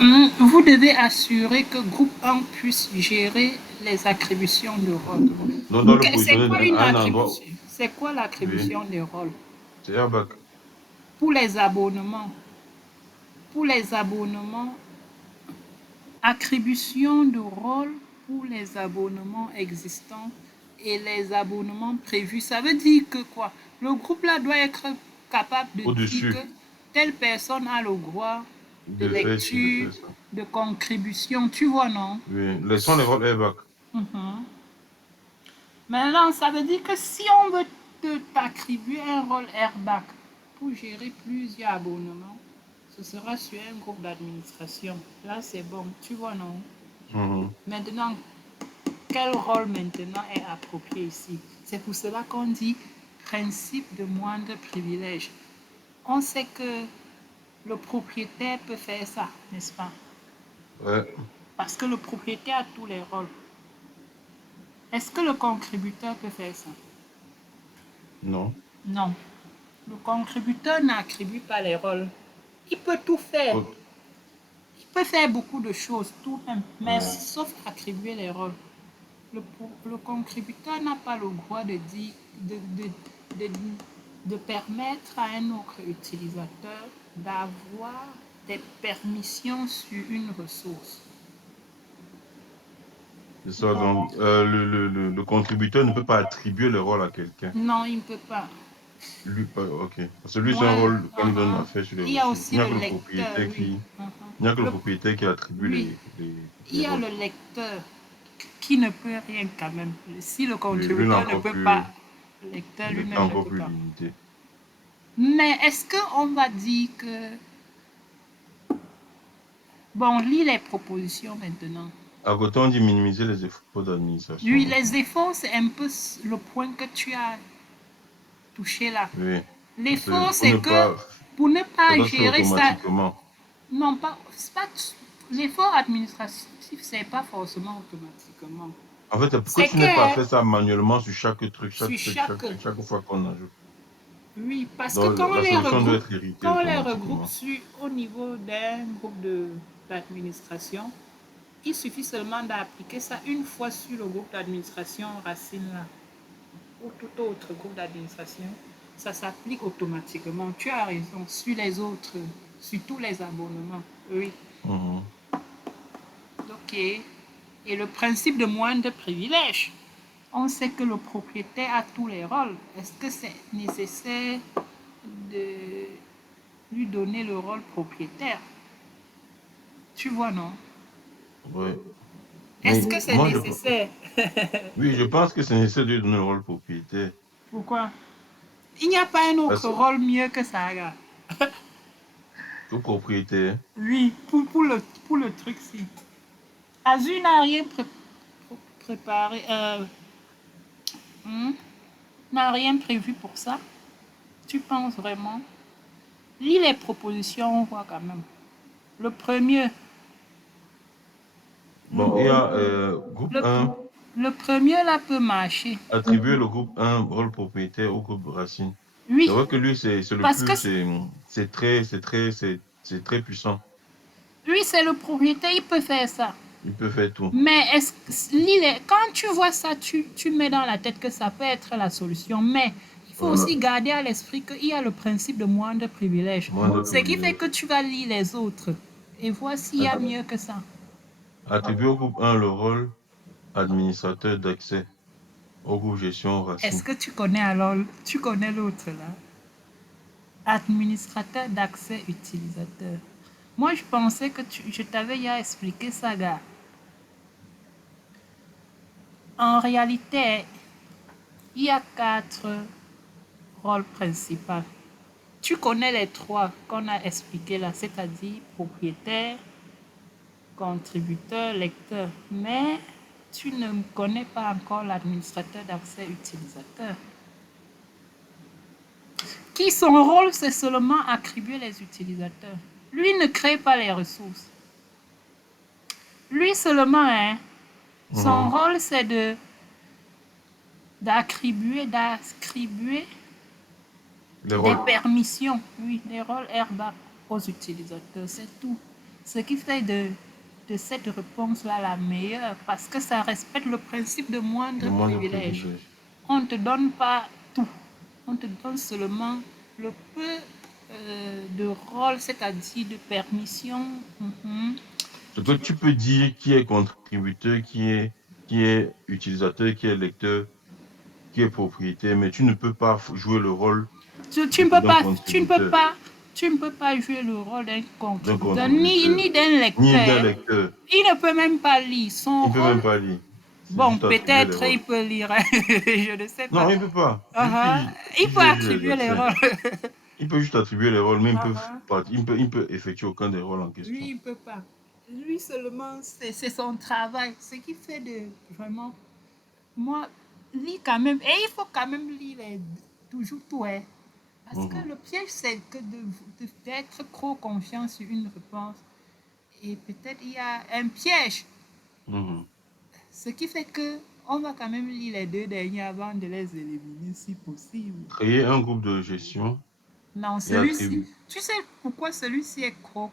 Vous devez assurer que groupe 1 puisse gérer les attributions de rôle. Donc, dans le C'est positionner quoi une à un endroit, attribution? C'est quoi oui, l'attribution de rôle? c'est airbag. Pour les abonnements. Pour les abonnements, attribution de rôle pour les abonnements existants et les abonnements prévus. Ça veut dire que quoi? Le groupe là doit être capable de dire que Au-dessus telle personne a le droit de de lecture, faire ça. de contribution, tu vois, non? Oui, laissons les rôles airbag. Maintenant, ça veut dire que si on veut t'attribuer un rôle airbag pour gérer plusieurs abonnements, ce sera sur un groupe d'administration. Là, c'est bon, tu vois, non? Mhm. Maintenant, quel rôle maintenant est approprié ici? C'est pour cela qu'on dit principe de moindre privilège. On sait que le propriétaire peut faire ça, n'est-ce pas? Ouais, Parce que le propriétaire a tous les rôles. Est-ce que le contributeur peut faire ça? non. Non. Le contributeur n'attribue pas les rôles. Il peut tout faire. Ok, Il peut faire beaucoup de choses, tout même, mais ouais. sauf attribuer les rôles. Le contributeur n'a pas le droit de dire, de, de permettre à un autre utilisateur d'avoir des permissions sur une ressource. C'est ça. Donc, le contributeur ne peut pas attribuer le rôle à quelqu'un. Non, il ne peut pas. Lui, ok. Parce que lui, c'est un Moi, rôle qu'on lui donne à faire sur les il y a ressources. aussi Il n'y a le que le lecteur, propriétaire oui. qui, Uh-huh. il n'y a que le Le, propriétaire qui attribue oui, il les y a rôles. le lecteur qui ne peut rien quand même. Si le Lui, lui, il est contributeur ne encore peut pas, plus, le lecteur il est lui-même ne encore peut plus pas. limité. Mais est-ce qu'on va dire que... Bon, lis les propositions maintenant. À côté, on dit minimiser les efforts Oui, d'administration les aussi. efforts, c'est un peu le point que tu as touché là. Oui. L'effort, Pour c'est ne que pas, pour ne ça pas doit se faire gérer ça, automatiquement. non pas, pas l'effort administratif, c'est pas forcément automatiquement. En fait, c'est pour que C'est tu n'aies pas à que faire ça manuellement sur chaque truc, sur chaque truc, chaque chaque, truc, chaque fois qu'on ajoute. oui, parce que Donc, la solution doit être héritée quand on les regroupe automatiquement. sur, au niveau d'un groupe d'administration, il suffit seulement d'appliquer ça une fois sur le groupe d'administration racine là, ou tout autre groupe d'administration. Ça s'applique automatiquement. Tu as raison. Sur les autres, sur tous les abonnements. Oui. Mhm. OK. Et le principe de moindre privilège. On sait que le propriétaire a tous les rôles. Est-ce que c'est nécessaire de lui donner le rôle propriétaire? Tu vois, non? Ouais. Est-ce Mais que c'est moi, nécessaire? oui, je pense que c'est nécessaire de lui donner le rôle propriétaire. Pourquoi? Il n'y a pas un autre Parce rôle mieux que ça, gars. que propriétaire, Oui, pour le truc-ci. Azure n'a rien préparé, n'a rien prévu pour ça. Tu penses vraiment? Lis les propositions, on voit quand même. Le premier, bon, il y a groupe le, 1, le premier là peut marcher. attribuer le groupe 1 rôle propriétaire au groupe racine. C'est Oui, vrai que lui, c'est le parce que plus, c'est très puissant. lui, c'est le propriétaire, il peut faire ça. Il peut faire tout. Mais quand tu vois ça, tu mets dans la tête que ça peut être la solution. Mais il faut Ouais. aussi garder à l'esprit qu'il y a le principe de moindre privilège. Moindre Ce qui fait privilège. que tu vas lire les autres et voir s'il y a mieux que ça. Attribuer au groupe 1 le rôle administrateur d'accès au groupe gestion Est-ce racine. que tu connais alors, tu connais l'autre là? Administrateur d'accès utilisateur. Moi, je pensais que je t'avais déjà expliqué ça, gars. En réalité, il y a quatre rôles principaux. Tu connais les trois qu'on a expliqués là, c'est-à-dire propriétaire, contributeur, lecteur. Mais tu ne connais pas encore l'administrateur d'accès utilisateur. Qui son rôle, c'est seulement attribuer les utilisateurs. Lui ne crée pas les ressources. Lui seulement, hein, son Mhm. rôle, c'est d'attribuer Les des rôles. permissions, oui, des rôles airbag aux utilisateurs, c'est tout. Ce qui fait de cette réponse-là la meilleure, parce que ça respecte le principe de moindre Le moindre privilège. privilège. On ne te donne pas tout. On te donne seulement le peu de rôle, c'est-à-dire de permission. Ce que tu peux dire qui est contributeur, qui est utilisateur, qui est lecteur, qui est propriétaire, mais tu ne peux pas jouer le rôle Tu ne peux d'un pas, tu ne peux contributeur, pas, tu ne peux pas jouer le rôle d'un d'un contributeur, contributeur, ni d'un ni d'un lecteur. lecteur. Il ne peut même pas lire. Son Il ne peut rôle, même pas lire. C'est bon, juste attribuer les peut-être il rôles. peut lire, je ne sais pas. Non, il ne peut pas. Il Depuis peut j'ai vu les attribuer les accès. rôles. Il peut juste attribuer les rôles, mais Uh-huh. il peut effectuer aucun des rôles en Lui, question. il ne peut pas. Lui seulement, c'est son travail. Ce qui fait de vraiment. Moi, lis quand même. Et il faut quand même lire toujours tout. Hein. Parce que le piège, c'est que d'être trop confiant sur une réponse. Et peut-être il y a un piège. Mhm. Ce qui fait que on va quand même lire les deux derniers avant de les éliminer si possible. Créer un groupe de gestion Non, et celui-ci, attribuer. tu sais pourquoi celui-ci est trop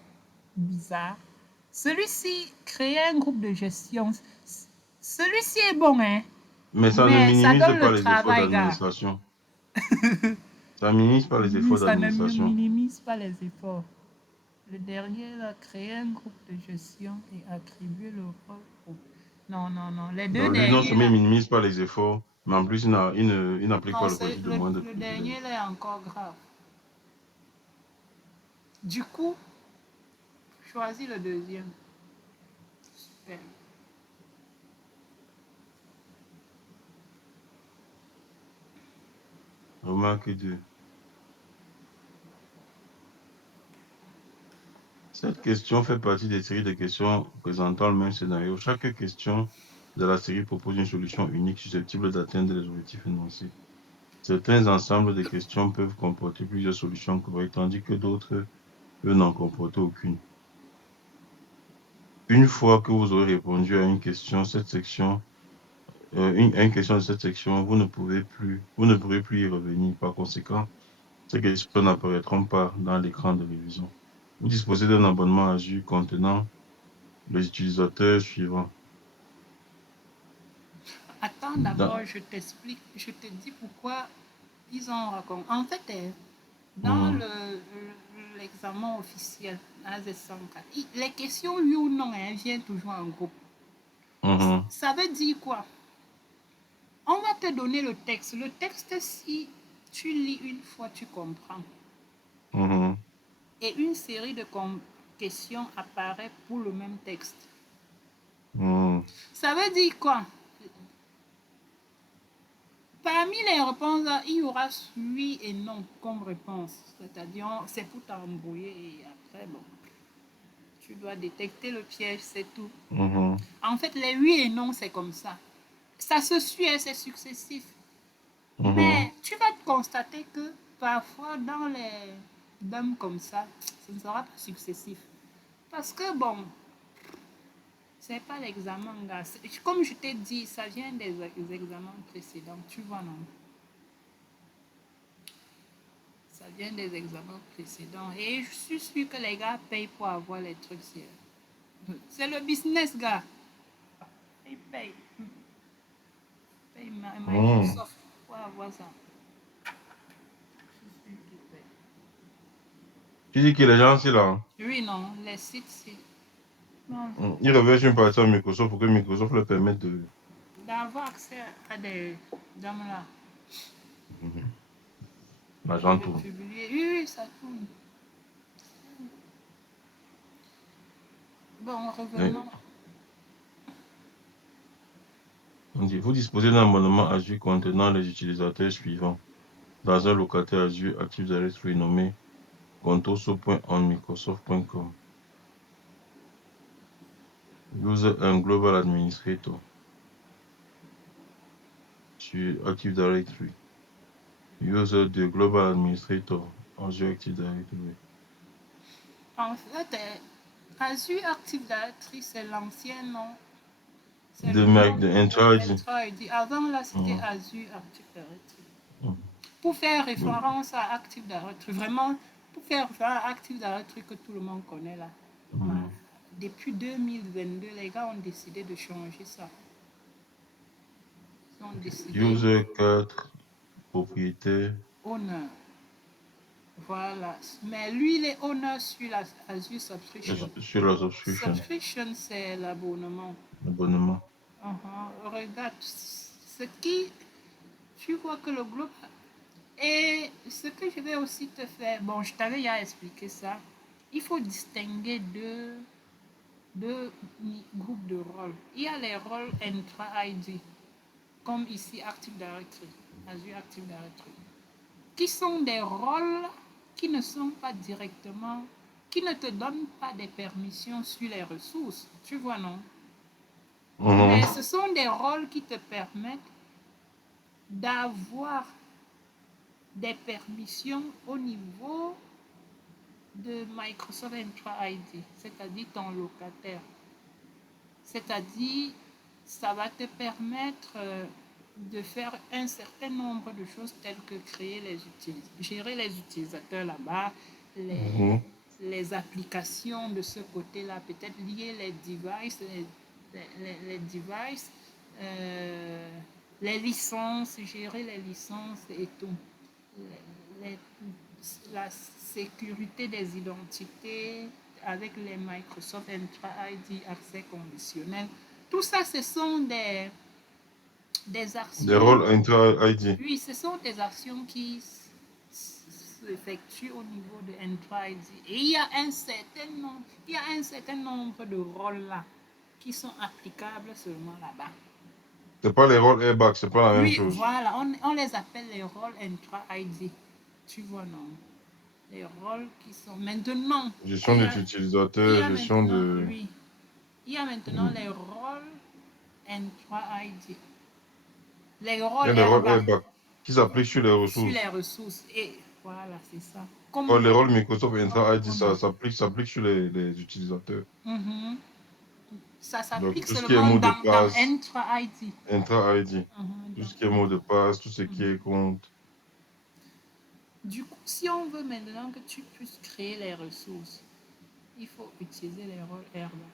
bizarre? Celui-ci, créer un groupe de gestion, celui-ci est bon, hein? Mais ça ne Mais ça minimise donne pas le les efforts travail, gars. d'administration. Ça minimise pas les Oui, efforts ça ne d'administration. minimise pas les efforts. Le dernier, là, créer un groupe de gestion et attribuer le rôle. Non, non, non. Les deux Donc lui, non derniers, seulement il là. ne minimise pas les efforts, mais en plus, il n'applique Non, pas le principe de moindre le dernier, privilège. là, est encore grave. Du coup, choisis le deuxième. Super. Remarque 2. Cette question fait partie des séries de questions présentant le même scénario. Chaque question de la série propose une solution unique susceptible d'atteindre les objectifs énoncés. Certains ensembles de questions peuvent comporter plusieurs solutions correctes, tandis que d'autres peuvent n'en comporter aucune. Une fois que vous aurez répondu à une question, une question de cette section, vous ne pourrez plus y revenir. Par conséquent, ces questions n'apparaîtront pas dans l'écran de révision. Vous disposez d'un abonnement Azure contenant les utilisateurs suivants. Attends Dans- d'abord, je t'explique, je te dis pourquoi ils ont raconté. En fait, dans Mhm, l'examen officiel, AZ104, les questions oui ou non, elles viennent toujours en groupe. mhm, Ça veut dire quoi? On va te donner le texte. Le texte, si tu lis une fois, tu comprends. mhm, Et une série de questions apparaît pour le même texte. mhm, Ça veut dire quoi? Parmi les réponses, il y aura oui et non comme réponse. C'est-à-dire, c'est pour t'embrouiller et après, bon, tu dois détecter le piège, c'est tout. mhm, En fait, les oui et non, c'est comme ça. Ça se suit et c'est successif. mhm. Mais tu vas constater que parfois, dans les dames comme ça, ce ne sera pas successif. Parce que, bon, c'est pas l'examen, gars. Comme je t'ai dit, ça vient des examens précédents. Tu vois, non? Ça vient des examens précédents. Et je suis sûr que les gars payent pour avoir les trucs. C'est le business, gars. Ils payent. Ils payent Mhm. Microsoft pour avoir ça. Je suis sûr qu'ils payent. Tu dis que les gens, c'est là, Oui, non, les sites, c'est. Non, ils reversent une partie à Microsoft pour que Microsoft leur permette d'avoir accès à des dames là. Mhm. Et L'argent de tourne. publier. Oui, oui, ça tourne. Bon, Mais, revenons. on dit, vous disposez d'un abonnement Azure contenant les utilisateurs suivants. Dans un locataire Azure Active Directory nommé contoso.onmicrosoft.com. User 1 Global Administrator sur Active Directory. User 2 Global Administrator Azure Active Directory. En fait, Azure Active Directory, c'est l'ancien nom. C'est De le Mac, nom de de Entra-ID. Entra-ID. Avant, là, c'était Mhm, Azure Active Directory. mhm. Pour faire Oui. référence à Active Directory, vraiment, pour faire référence à Active Directory que tout le monde connaît là. Mhm. depuis 2022, les gars ont décidé de changer ça. Ils ont décidé User 4, propriétaire. owner. Voilà. Mais lui, il est owner sur la Azure Subscription. Sur la subscription, Subscription, c'est l'abonnement. abonnement. Regarde, ce qui, tu vois que le groupe. Et ce que je vais aussi te faire, bon, je t'avais déjà expliqué ça. Il faut distinguer deux groupes de rôles. Il y a les rôles intra-ID, comme ici Active Directory, Azure Active Directory, qui sont des rôles qui ne sont pas directement, qui ne te donnent pas des permissions sur les ressources. Tu vois, non? Mais ce sont des rôles qui te permettent d'avoir des permissions au niveau de Microsoft Entra ID, c'est-à-dire ton locataire. C'est-à-dire, ça va te permettre de faire un certain nombre de choses telles que gérer les utilisateurs là-bas, les applications de ce côté-là, peut-être lier les devices, les licences, gérer les licences et tout. La sécurité des identités avec les Microsoft Entra ID, accès conditionnel. Tout ça, ce sont des actions. Des rôles intra-ID. Oui, ce sont des actions qui s'effectuent au niveau de Entra ID. Et il y a un certain nombre de rôles là qui sont applicables seulement là-bas. C'est pas les rôles airbag, c'est pas la même chose. Oui, voilà, on les appelle les rôles intra-ID. Tu vois, non? Les rôles qui sont maintenant. Gestion des utilisateurs, gestion de. Oui. Il y a maintenant les rôles intra-ID. Les rôles Il y a les rôles airbag airbag qui s'appliquent sur les sur ressources. les ressources. Et voilà, c'est ça. Comme Les rôles Microsoft Entra ID, ça s'applique sur les utilisateurs. ça Donc, s'applique tout ce qui est seulement mot de dans passe, Entra ID. Entra ID, tout ce qui est mot de passe, tout ce qui est compte. Du coup, si on veut maintenant que tu puisses créer les ressources, il faut utiliser les rôles airbag.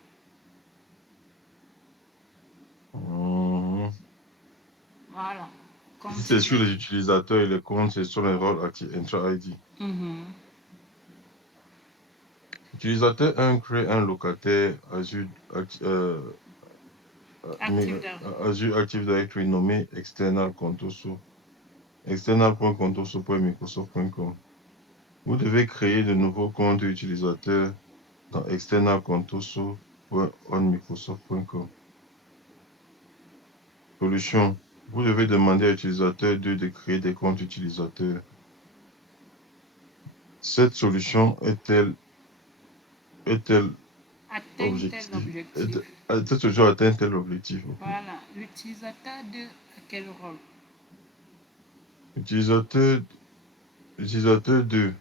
Voilà. Si c'est sur les utilisateurs et les comptes, c'est sur les rôles Entra-ID. Utilisateur 1 crée un locataire Azure Active Directory nommé External Contoso. External.contoso.microsoft.com. Vous devez créer de nouveaux comptes utilisateurs dans externalcontoso.onmicrosoft.com. Solution. Vous devez demander à l'utilisateur 2 de créer des comptes utilisateurs. Cette solution est-elle objectif? Cette solution atteint tel objectif? Okay. Voilà. L'utilisateur 2 a quel rôle? Utilisateur 2,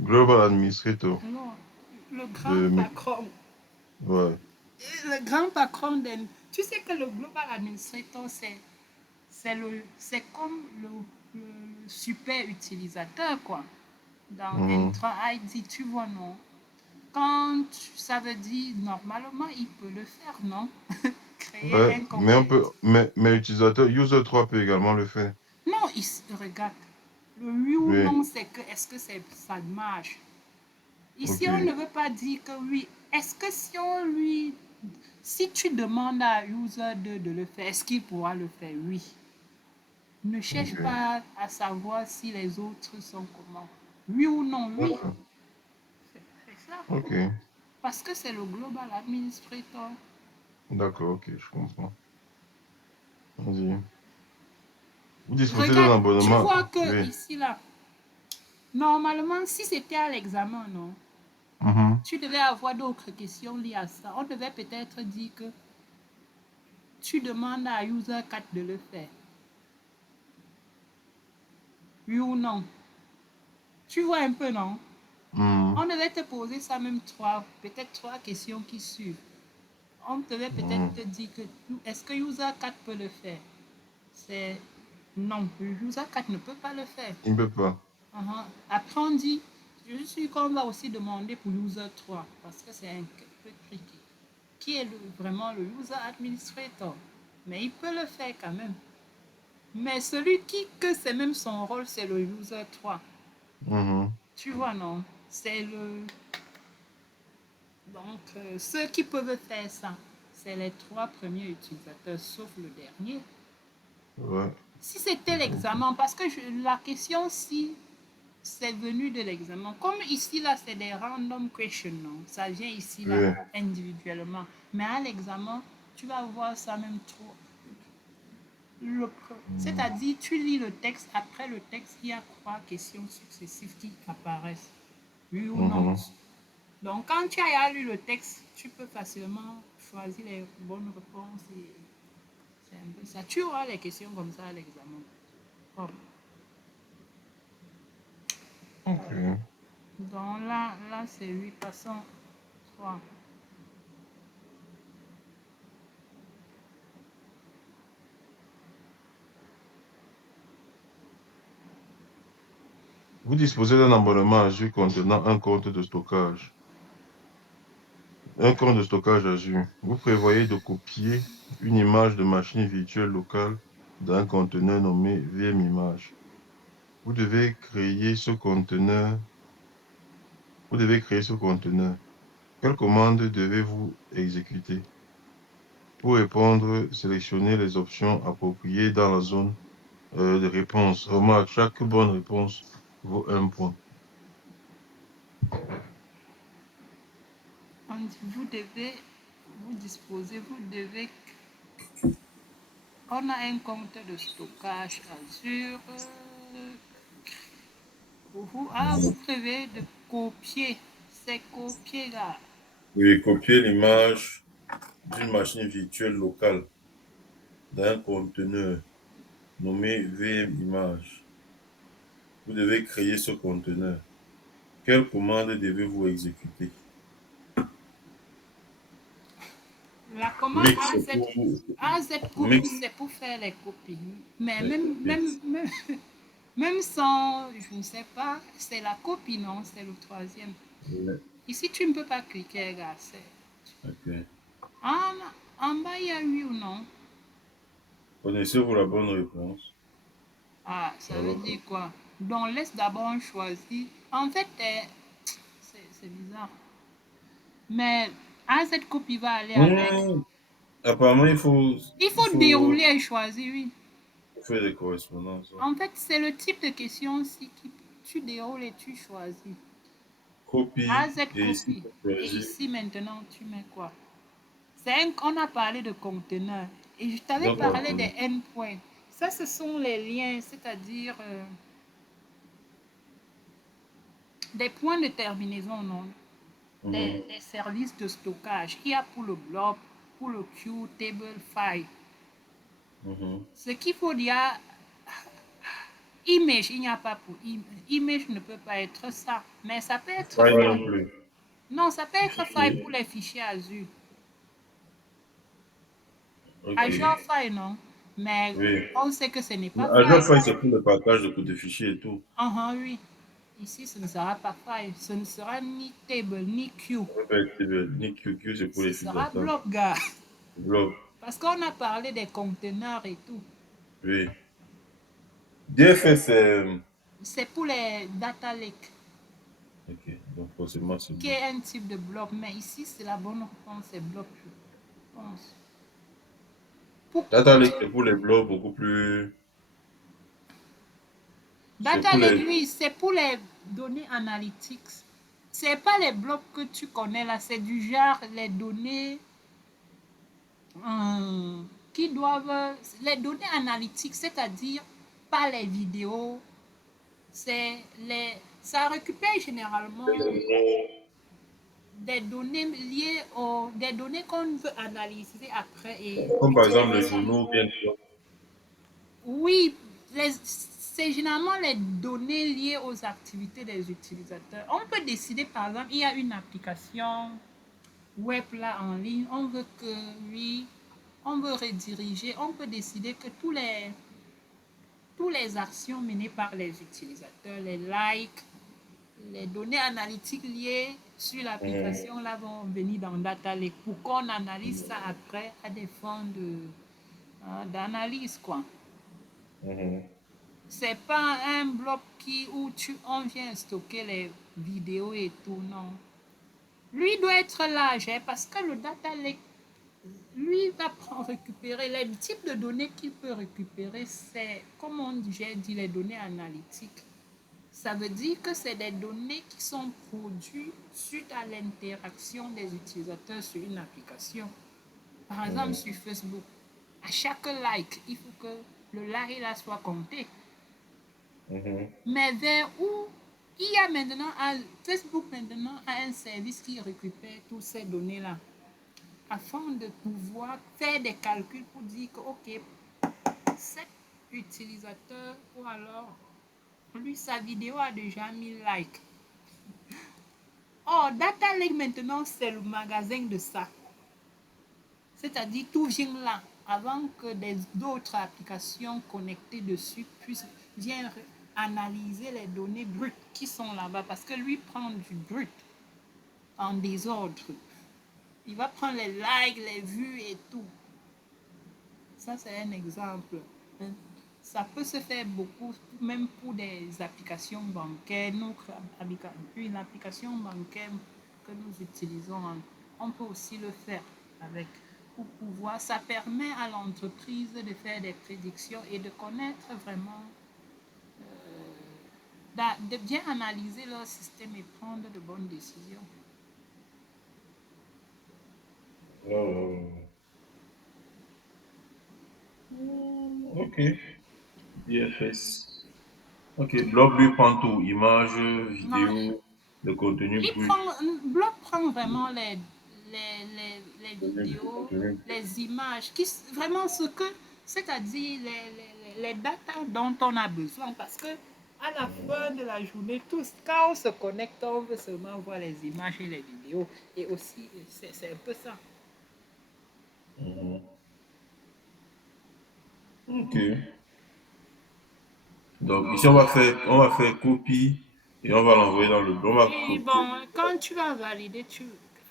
Global Administrator. Non, le grand patron. Ouais. Le grand patron tu sais que le Global Administrator, c'est comme le super utilisateur, quoi. Dans Entra ID, tu vois, non? Quand ça veut dire, normalement, il peut le faire, non? Créer un compte. Mais utilisateur, user 3 peut également le faire. Non, regarde. Le oui ou non, c'est que est-ce que ça marche? Ici, on ne veut pas dire que oui. Est-ce que si tu demandes à user 2 de le faire, est-ce qu'il pourra le faire? Oui. Ne cherche pas à savoir si les autres sont comment. Oui ou non, oui. C'est ça. Ok. Parce que c'est le Global Administrator. D'accord, ok, je comprends. Vas-y. Vous disposez d'un abonnement. Tu vois que ici, là, normalement, si c'était à l'examen, non? Tu devais avoir d'autres questions liées à ça. On devait peut-être dire que tu demandes à user 4 de le faire. Oui ou non? Tu vois un peu, non? On devait te poser ça même peut-être 3 questions qui suivent. On devait peut-être te dire que est-ce que user 4 peut le faire? C'est non, user 4 ne peut pas le faire. Il ne peut pas. Après on dit, je suis sûr qu'on va aussi demander pour user 3 parce que c'est un peu tricky. qui est vraiment le user administrator. Mais il peut le faire quand même. Mais celui que c'est même son rôle, c'est le user 3. Tu vois, non? C'est le... Donc, ceux qui peuvent faire ça, c'est les 3 premiers utilisateurs, sauf le dernier. Ouais. Si c'était l'examen, parce que la question, si c'est venu de l'examen, comme ici, là, c'est des random questions, non? Ça vient ici, là, Oui. individuellement. Mais à l'examen, tu vas voir ça même trop. C'est-à-dire, tu lis le texte, après le texte, il y a 3 questions successives qui apparaissent. Oui ou non? Donc, quand tu as lu le texte, tu peux facilement choisir les bonnes réponses. Et c'est un peu ça. Tu auras les questions comme ça à l'examen. Oh. Ok. Donc là c'est 8, passons 3. Vous disposez d'un abonnement Azure contenant un compte de stockage. Un compte de stockage Azure. Vous prévoyez de copier une image de machine virtuelle locale dans un conteneur nommé VM-Image. Vous devez créer ce conteneur. Quelle commande devez-vous exécuter? Pour répondre, sélectionnez les options appropriées dans la zone de réponse. Remarque, chaque bonne réponse vaut 1 point. On dit, vous devez, on a un compte de stockage Azure. Vous prévoyez de copier, c'est copier là. Oui, copier l'image d'une machine virtuelle locale dans un conteneur nommé VM-Image. Vous devez créer ce conteneur. Quelle commande devez-vous exécuter? La commande Mix pour AZ copy, mix. c'est pour faire les copies. Mais Les copies. même sans, je ne sais pas, c'est la copie, non? C'est le troisième. Ouais, Ici, tu ne peux pas cliquer, regarde. ok. En bas, il y a oui ou non? Connaissez-vous la bonne réponse? Ah, ça veut Alors, dire quoi? Donc, laisse d'abord choisir. En fait, c'est bizarre. Mais AZ copy va aller avec. apparemment, Il il faut faut dérouler et choisir, oui. faire des correspondances. En fait, c'est le type de question aussi que tu déroules et tu choisis. Copie AZ et ici, copy. pour Et choisir. ici, maintenant, tu mets quoi? On a parlé de conteneurs. Et je t'avais Donc, parlé des endpoints. Ça, ce sont les liens, c'est-à-dire des points de terminaison, non? Les services de stockage. Il y a pour le blob, pour le queue, table, file. Ce qu'il faut dire, image, il n'y a pas pour image ne peut pas être ça. Mais ça peut être File non file. plus. Non, ça peut être file pour Fichier. les fichiers Azure. Ok. Azure File, non? Mais Oui. on sait que ce n'est Mais pas Azure file. File, c'est pour le partage de fichiers et tout. Oui. Ici, ce ne sera pas file. Ce ne sera ni table, ni queue. Ni QQ, c'est pour Ce les files sera d'attente. blob, gars. Blob. Parce qu'on a parlé des conteneurs et tout. Oui. DFS, C'est pour les data lake, ok, donc forcément, c'est qui blob. est un type de blob. Mais ici, c'est la bonne réponse, c'est blob, je pense. Data Lake, c'est pour les blogs beaucoup plus. C'est Data pour lake, les. oui, c'est pour les données analytics. C'est pas les blocs que tu connais là, c'est du genre les données qui doivent, les données analytiques, c'est-à-dire pas les vidéos, ça récupère généralement des données des données qu'on veut analyser après et Comme par exemple les utiliser. journaux bien. Oui, c'est généralement les données liées aux activités des utilisateurs. On peut décider, par exemple, il y a une application web là en ligne, on veut que oui, on veut rediriger, on peut décider que toutes les actions menées par les utilisateurs, les likes, les données analytiques liées sur l'application là vont venir dans Data Lake pour qu'on analyse ça après à des fins d'analyse, quoi. C'est pas un bloc où on vient stocker les vidéos et tout, non. Lui doit être large, hein, parce que le Data Lake, lui, va récupérer les types de données qu'il peut récupérer, c'est, comme j'ai dit, les données analytiques. Ça veut dire que c'est des données qui sont produites suite à l'interaction des utilisateurs sur une application. Par exemple, sur Facebook, à chaque like, il faut que le like là soit compté. Mais vers où il y a maintenant, Facebook maintenant a un service qui récupère toutes ces données-là afin de pouvoir faire des calculs pour dire que, ok, cet utilisateur ou alors lui, sa vidéo a déjà 1000 likes. Oh, Data Lake maintenant, c'est le magasin de ça. C'est-à-dire, tout vient là, avant que d'autres applications connectées dessus puissent venir analyser les données brutes qui sont là-bas. Parce que lui prend du brut en désordre. Il va prendre les likes, les vues et tout. Ça, c'est un exemple. Ça peut se faire beaucoup, même pour des applications bancaires. Une application bancaire que nous utilisons, on peut aussi le faire avec. Pour pouvoir, ça permet à l'entreprise de faire des prédictions et de connaître vraiment, de bien analyser leur système et prendre de bonnes décisions. Ok. IFS. Ok. Blob lui prend tout. Images, Non, vidéos, le contenu il brut. prend, Block prend vraiment les Le vidéos, contenu. les images, vraiment ce que, c'est-à-dire les data dont on a besoin. Parce que à la fin de la journée, quand on se connecte, on veut seulement voir les images et les vidéos. Et aussi, c'est un peu ça. Ok. Donc ici on va faire copie et on va l'envoyer dans le blob. On va Et bon, quand tu vas valider,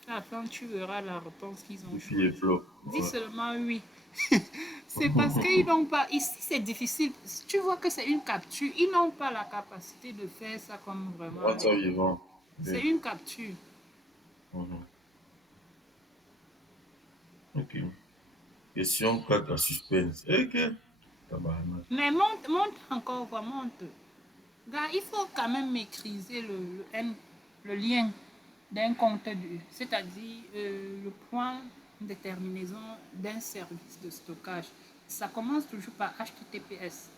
à la fin, tu verras la réponse qu'ils ont copier choisie. blob. Dis Ouais. seulement oui. C'est parce qu'ils n'ont pas. Ici, c'est difficile. Tu vois que c'est une capture. Ils n'ont pas la capacité de faire ça comme vraiment. On ça vivant. C'est Oui. une capture. Ok. Question 4 à suspense. Ok. Tabarnak. Mais monte encore, quoi, monte. Gars, il faut quand même maîtriser le lien d'un compte, c'est-à-dire le point de déterminaison d'un service de stockage. Ça commence toujours par HTTPS.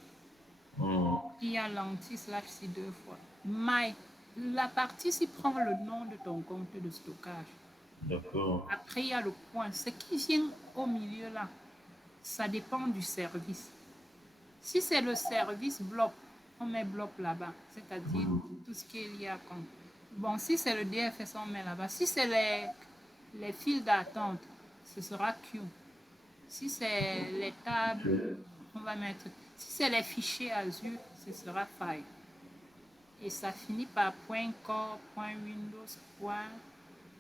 Il y a l'anti/ci deux fois. Mais la partie s'y prend le nom de ton compte de stockage. D'accord. Après, il y a le point. Ce qui vient au milieu là, ça dépend du service. Si c'est le service bloc, on met bloc là-bas, c'est-à-dire tout ce qu'il y a comme. Bon, si c'est le DFS, on met là-bas. Si c'est les files d'attente, ce sera Q. Si c'est les tables, on va mettre. Si c'est les fichiers Azure, ce sera File. Et ça finit par .core, .windows,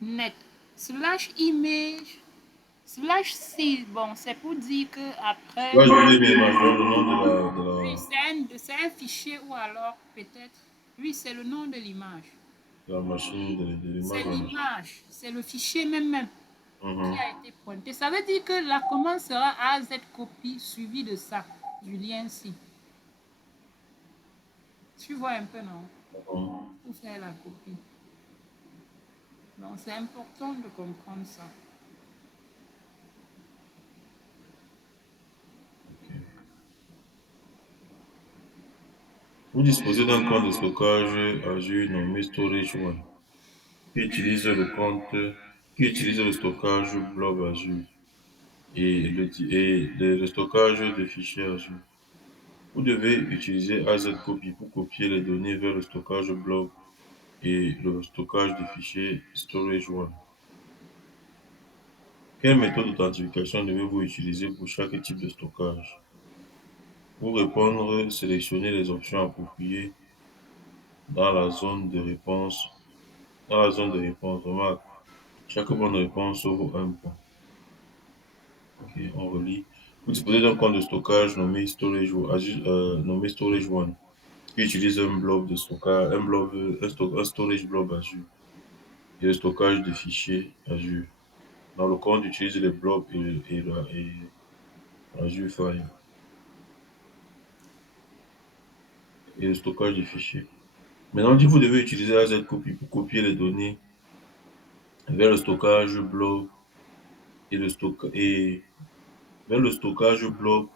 .net. Slash image, slash C, bon, c'est pour dire que après. Là, je vais bien le nom Oui, c'est un fichier ou alors peut-être. Oui, c'est le nom de l'image. de la machine, de C'est l'image de la machine. l'image, c'est le fichier même qui Mhm. a été pointé. Ça veut dire que la commande sera AZ copie suivi de ça, du lien-ci. Tu vois un peu, non? Pour faire la copie. Donc c'est important de comprendre ça. Vous disposez d'un compte de stockage Azure nommé Storage One qui utilise le stockage Blob Azure et le stockage de fichiers Azure. Vous devez utiliser AZ Copy pour copier les données vers le stockage Blob et le stockage de fichiers Storage One. Quelle méthode d'authentification devez-vous utiliser pour chaque type de stockage? Pour répondre, sélectionnez les options appropriées dans la zone de réponse dans la zone de réponse. Remarque, chaque bonne réponse vaut un point. Ok, on relit. Vous disposez d'un compte de stockage nommé nommé Storage One, qui utilise un blob de stockage, un storage blob Azure et le stockage de fichiers Azure. Dans le compte, utilise les blobs et Azure File et le stockage de fichiers. Maintenant, dit vous devez utiliser AZCopy pour copier les données vers le stockage blob et le stock et vers le stockage blob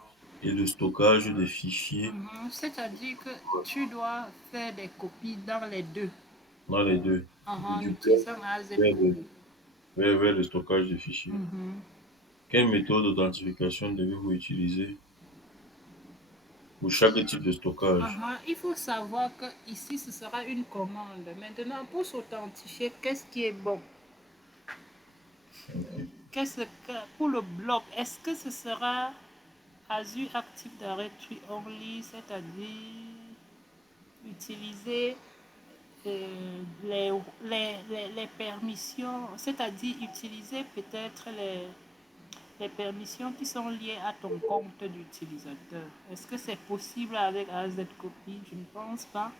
et le stockage des fichiers C'est-à-dire que tu dois faire des copies dans les deux dans les deux, en du blob utilisant AZ vers Copy. vers le stockage des fichiers. Quelle méthode d'authentification devez-vous utiliser pour chaque type de stockage? Il faut savoir que ici ce sera une commande. Maintenant, pour s'authentifier, qu'est-ce qui est bon? Ok. Qu'est-ce que pour le bloc, est-ce que ce sera Azure Active Directory Only, c'est-à-dire utiliser les permissions, c'est-à-dire utiliser peut-être les permissions qui sont liées à ton compte d'utilisateur. Est-ce que c'est possible avec AZ Copy? Je ne pense pas.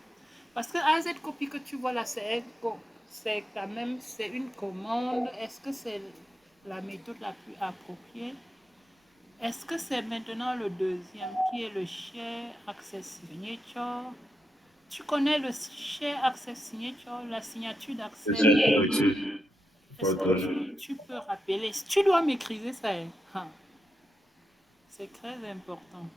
Parce que AZ Copy que tu vois là, c'est quand même c'est une commande. Est-ce que c'est la méthode la plus appropriée? Est-ce que c'est maintenant le deuxième qui est le Share Access Signature? Tu connais le Share Access Signature, la signature Les d'accès? signes d'accès, Est-ce que partage. tu peux rappeler? Tu dois maîtriser ça. Hein. C'est très important.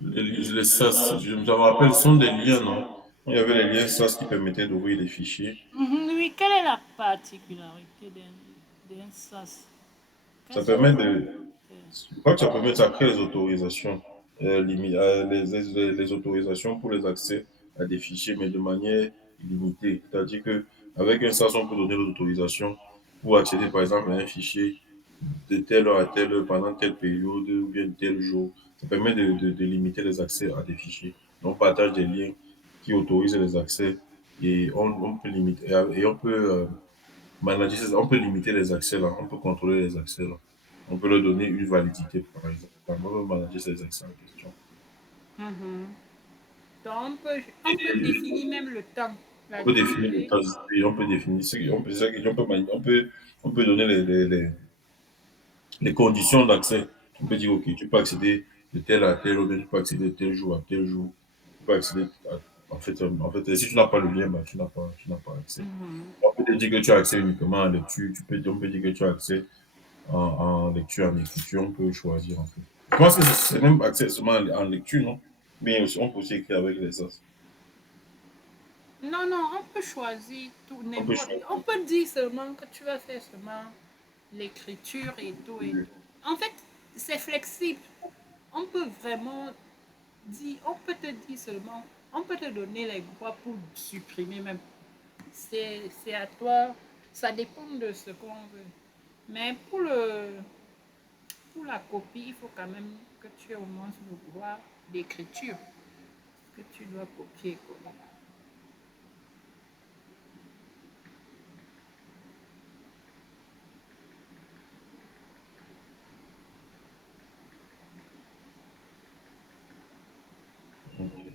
Les SAS, je me rappelle, sont des liens, non? Il y avait les liens SAS qui permettaient d'ouvrir les fichiers. Oui, quelle est la particularité d'un SAS? Ça Qu'est-ce permet que de, je crois que ça permet, ça crée les autorisations, les autorisations pour les accès à des fichiers, mais de manière illimitée. C'est-à-dire que avec un SAS, on peut donner l'autorisation pour accéder, par exemple, à un fichier de telle heure à telle heure, pendant telle période, ou bien tel jour. Ça permet de limiter les accès à des fichiers. Donc, on partage des liens qui autorisent les accès et on peut limiter, et on peut on peut limiter les accès là, on peut contrôler les accès là. On peut leur donner une validité, par exemple. On peut manager ces accès en question. Mhm. Donc, on peut définir même le temps, la On peut définir le durée. temps et on peut définir, on peut donner les conditions d'accès. On peut dire, OK, tu peux accéder de tel à tel, ou bien tu peux accéder de tel jour à tel jour. Tu peux accéder en fait, si tu n'as pas le lien, bah, tu n'as pas accès. On peut te dire que tu as accès uniquement en lecture. On peut dire que tu as accès en lecture, en écriture. On peut choisir, en fait. Je pense que c'est même accès seulement en lecture, non? Mais on peut aussi écrire avec les as. Non, non, on peut choisir tout, On peut n'importe. choisir. On peut dire seulement que tu vas faire seulement l'écriture et tout et tout. En fait, c'est flexible. On peut vraiment dire, on peut te dire seulement, on peut te donner les droits pour supprimer même. C'est à toi, ça dépend de ce qu'on veut. Mais pour la copie, il faut quand même que tu aies au moins le droit d'écriture que tu dois copier. Quoi. Ok.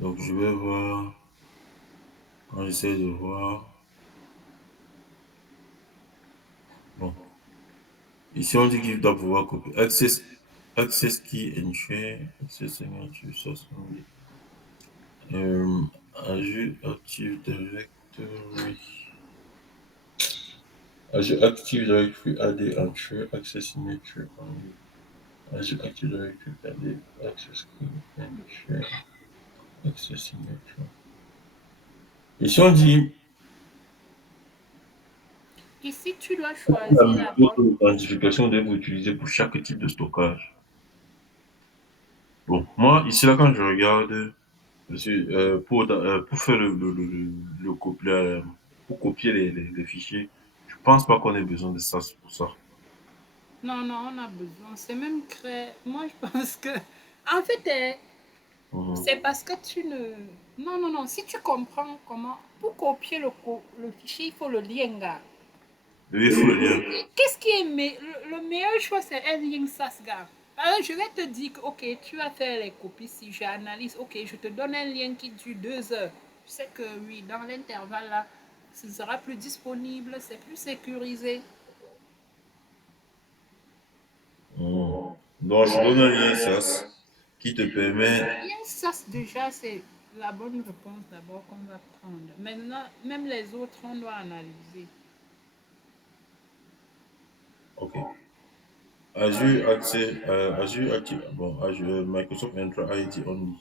Donc, je vais voir, quand j'essaie de voir. Bon, ici, on dit qu'il doit pouvoir copier. Access key and share, access signature, source only. Azure Active Directory. Azure Active Directory AD and share, access signature only. Azure Active Directory AD, access key and share, access signature. Ici, on dit Ici, tu dois La choisir la méthode bonne. d'authentification devez-vous utiliser pour chaque type de stockage? Bon, moi, ici, là, quand je regarde, pour faire pour copier les fichiers, je pense pas qu'on ait besoin de ça pour ça. Non, non, on a besoin. C'est même créer. Moi, je pense que. En fait, Mhm. c'est parce que tu ne. Non, non, non. Si tu comprends comment. Pour copier le fichier, il faut le lien, gars. Oui, il faut le lien. Qu'est-ce qui est le meilleur choix, c'est un lien SAS, gars. Alors, je vais te dire que, ok, tu vas faire les copies. Si j'analyse, ok, je te donne un lien qui dure 2 heures. Je sais que oui, dans l'intervalle là, ce sera plus disponible, c'est plus sécurisé. Mhm. Donc, je donne un lien SAS qui te permet. Lien SAS, déjà, c'est la bonne réponse d'abord qu'on va prendre. Maintenant, même les autres, on doit analyser. OK. Azure Access, Azure Active, bon, Azure, Microsoft Entra ID only.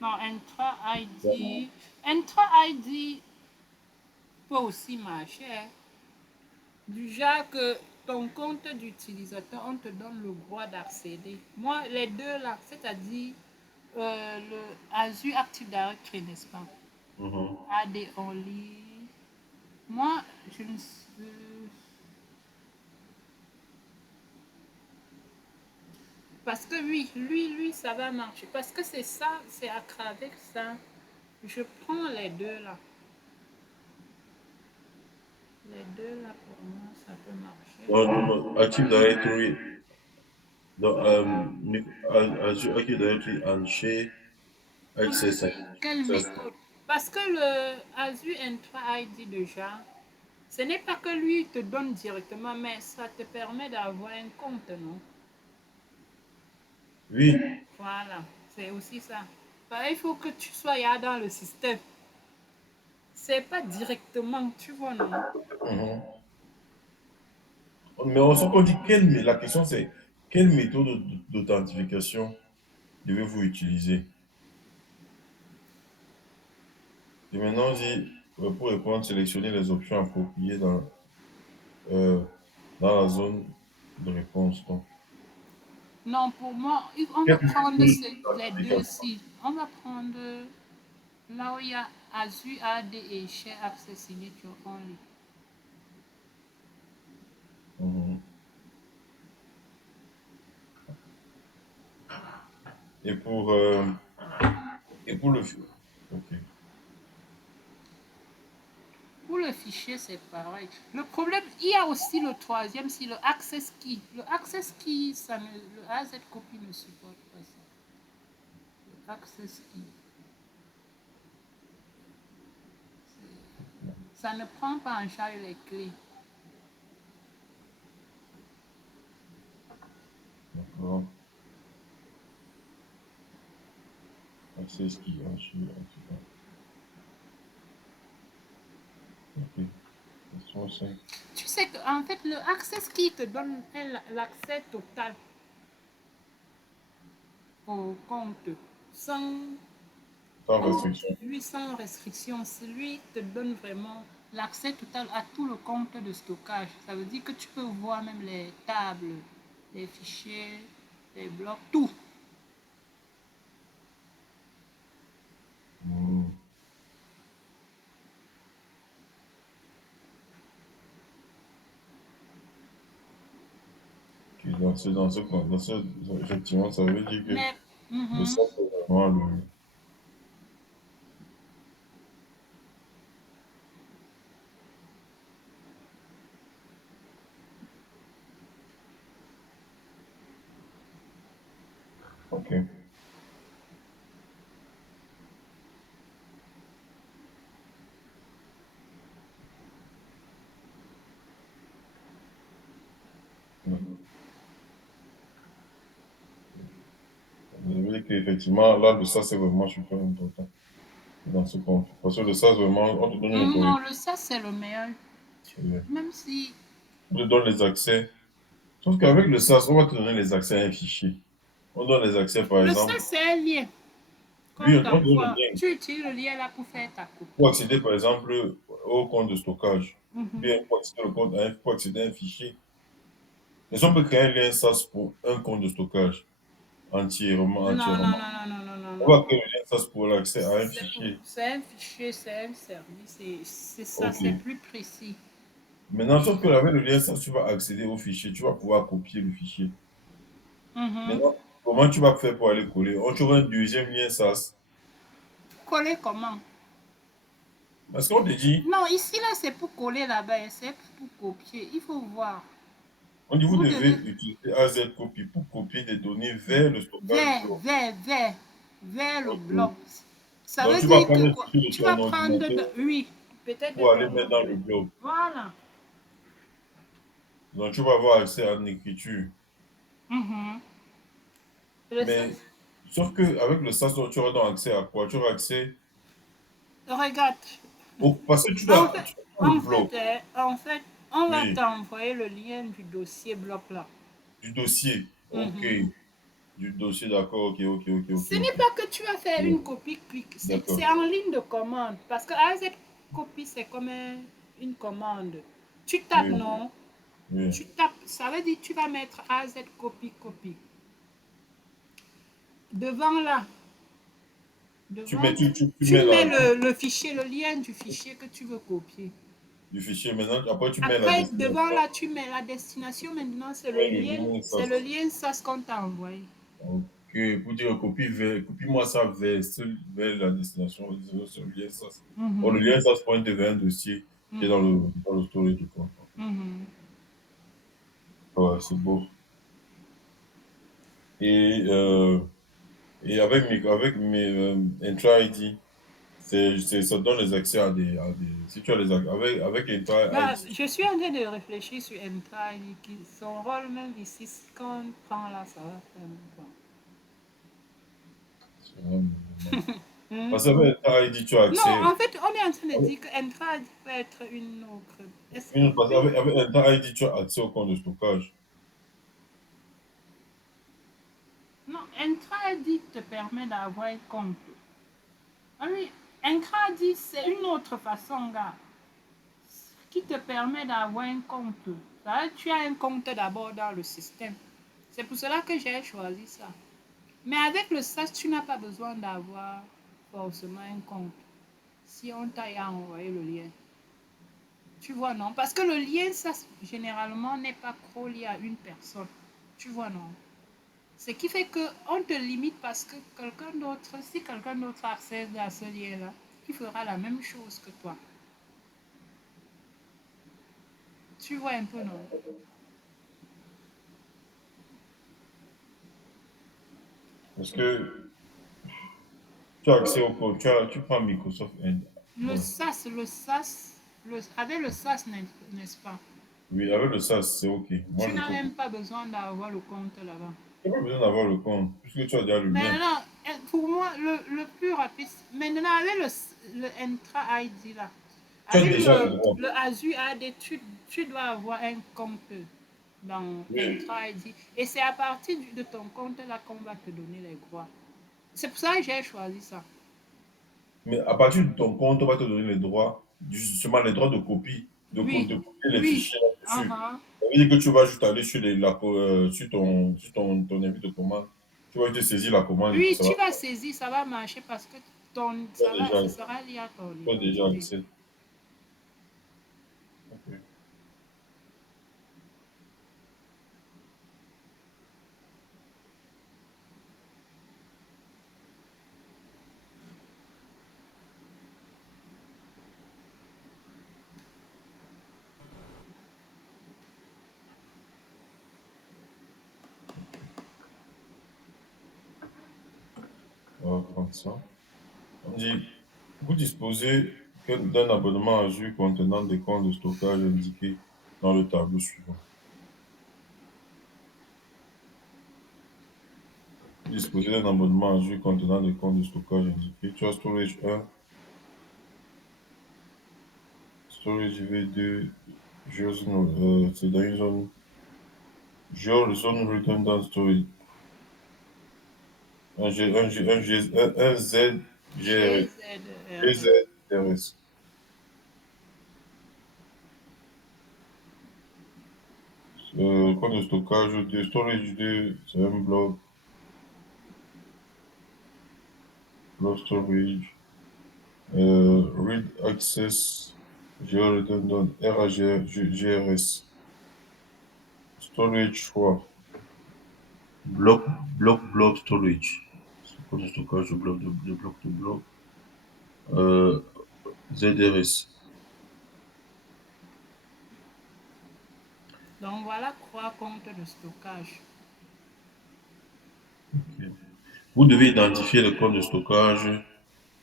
Non, Entra ID. Entra ID peut aussi marcher, hein. Du genre que ton compte d'utilisateur, on te donne le droit d'accéder. Moi, les deux là, c'est-à-dire le Azure Active Directory, n'est-ce pas? Mhm. AD Only. Moi, je ne sais. Parce que oui, lui, ça va marcher. Parce que c'est ça, c'est à travers ça. Je prends les deux là. Les deux là, pour moi, ça peut marcher. Donc, Active Directory, donc, Azure Active Directory and Share Access. Quelle méthode? Parce que le Azure Entra ID déjà, ce n'est pas que lui te donne directement, mais ça te permet d'avoir un compte, non? Oui. Voilà, c'est aussi ça. Bah, il faut que tu sois là dans le système. C'est pas directement, tu vois, non? Mhm. Mais on s'en dit la question c'est quelle méthode d'authentification devez-vous utiliser? Et maintenant, pour répondre, sélectionnez les options appropriées euh, dans la zone de réponse. Donc, Non, pour moi, on va quelle prendre méthode les deux d'authentification? ci. On va prendre là où il y a Azure AD et Share Access Signature Only. Mhm. Et pour, euh, et pour le... Ok. Pour le fichier, c'est pareil. Le problème, il y a aussi le troisième, c'est le Access Key. Le Access Key, le AZ Copy ne supporte pas ça. Le Access Key, ça ne prend pas en charge les clés. D'accord. Access key, archive, archive. Ok. Question 5. Tu sais qu'en fait, le Access Key te donne l'accès total au compte sans, Sans oh, restriction. lui, sans restriction. Celui te donne vraiment l'accès total à tout le compte de stockage. Ça veut dire que tu peux voir même les tables, les fichiers, les blocs, tout. Mhm. Ok, effectivement, ça veut dire que Mais, le mhm. ça, c'est vraiment le. Ok. Mhm. Je veux dire qu'effectivement, là, le ça, c'est vraiment super important dans ce compte. Parce que le ça, vraiment, on te donne une Non, autorité. ça c'est le meilleur. Même si On te donne les accès. Sauf qu'avec le SAS, on va te donner les accès à un fichier. On donne les accès, par le exemple. ça c'est un lien Oui, qu'on on te donne le t'envoie. lien Tu utilises le lien là pour faire ta copie. pour accéder, par exemple, au compte de stockage. bien pour accéder au compte, pour accéder à un fichier. Mais si on peut créer un lien SAS pour un compte de stockage entièrement, Non, non, entièrement. non, non, non, non, non, On non. va créer le lien SAS pour l'accès à un fichier. C'est un fichier, c'est un service, c'est ça, Ok. c'est plus précis. Maintenant, Et, sauf que avec le lien SAS, tu vas accéder au fichier, tu vas pouvoir copier le fichier. mhm. Maintenant, comment tu vas faire pour aller coller? On tu auras un deuxième lien SAS. Coller comment? Parce qu'on te dit, Non, ici, là, c'est pour coller là-bas, c'est pas pour copier. Il faut voir. on dit vous Vous devez devez utiliser AZ Copy pour copier des données vers le stockage bloc. vers le Ok. bloc. Ça Donc veut tu vas dire que prendre le quoi? fichier de Tu vas ton prendre, ordinateur oui, peut-être de pour aller ton mettre dans le ordinateur. bloc. Voilà. Donc tu vas avoir accès à une écriture. Mhm. Le Mais sens. sauf qu'avec le SAS, tu auras donc accès à quoi? Tu auras accès Regarde. au. Parce que En fait, tu dois prendre le bloc. en fait, on va Oui, t'envoyer le lien du dossier bloc là. du dossier. Ok. Mhm. Du dossier, d'accord. Ok, ok, ok, ok, Ce n'est ok. pas que tu vas faire Ouais, une copie clic, c'est d'accord. en ligne de commande. Parce que AZ copie, c'est comme une commande. Tu tapes, Oui, non? oui. Tu tapes, ça veut dire que tu vas mettre AZ copie, copie. Devant là, devant, Tu tu mets mets la, le fichier, le lien du fichier que tu veux copier. du fichier maintenant. Après, tu mets la Après, devant destination. là, tu mets la destination. Maintenant, Tu mets le lien c'est le SAS. lien SAS qu'on t'a envoyé. Ok, pour dire copie-moi ça vers la destination, sur le lien SAS. Bon, le Mhm, lien SAS pointe vers un dossier qui est mhm, dans le storage du compte. mhm. Ouais, c'est beau. Et, et avec mes Entra ID, ça donne les accès à des. Si tu as les accès, avec Entra Bah, ID, je suis en train de réfléchir sur Entra, son rôle même ici, quand on prend là, ça va faire même pas. c'est vraiment normal. Hmm? Parce qu'avec Entra ID, tu as Non, accès. en fait, on est en train de dire que Entra peut être une autre. Est-ce que Parce oui? qu'avec Entra ID, tu as accès au compte de stockage. Non, Entra te permet d'avoir un compte. Ah oui, Entra c'est une autre façon, gars, qui te permet d'avoir un compte. Ça veut dire que tu as un compte d'abord dans le système. C'est pour cela que j'ai choisi ça. Mais avec le SAS, tu n'as pas besoin d'avoir forcément un compte. Si on t'a envoyé le lien. Tu vois, non? Parce que le lien, ça, généralement, n'est pas trop lié à une personne. Tu vois, non? Ce qui fait qu'on te limite parce que quelqu'un d'autre, si quelqu'un d'autre accède à ce lien-là, il fera la même chose que toi. Tu vois un peu, non? Parce que tu as accès au compte, tu prends Microsoft End. Le Ouais. SAS, avec le SAS, n'est-ce pas? Oui, avec le SAS, c'est OK. Moi, Tu je n'as peux. même pas besoin d'avoir le compte là-bas. Tu n'as pas besoin d'avoir le compte, puisque tu as déjà le lien. Maintenant, pour moi, le plus rapide, maintenant avec le Entra ID là, Tu as avec déjà le droit. le Azure AD, tu dois avoir un compte dans Oui. Entra ID. Et c'est à partir de ton compte là qu'on va te donner les droits. C'est pour ça que j'ai choisi ça. Mais à partir de ton compte, on va te donner les droits, justement les droits de copie, Oui, de copier les oui. fichiers là-dessus. Uh-huh. Ça veut dire que tu vas juste aller sur, ton invite de commande. Tu vas te saisir la commande et puis Oui, ça va. tu vas saisir, ça va marcher parce que Tu as déjà, ce sera lié à ton tu as déjà identité. accès. OK. On va prendre ça. On dit, vous disposez d'un abonnement Azure contenant des comptes de stockage indiqués dans le tableau suivant. Vous disposez d'un abonnement Azure contenant des comptes de stockage indiqués. Tu as Storage 1, Storage V2, c'est dans une zone, zone redundant storage. Un ZGRS. GZRS. GZRS. compte de stockage 2, storage 2, c'est un bloc. Block storage. Read access. Redundant. RAG, GRS. Storage choix. Bloc, bloc storage. C'est quoi le stockage de bloc. Euh, ZRS. Donc voilà trois comptes de stockage. Ok. Vous devez identifier le compte de stockage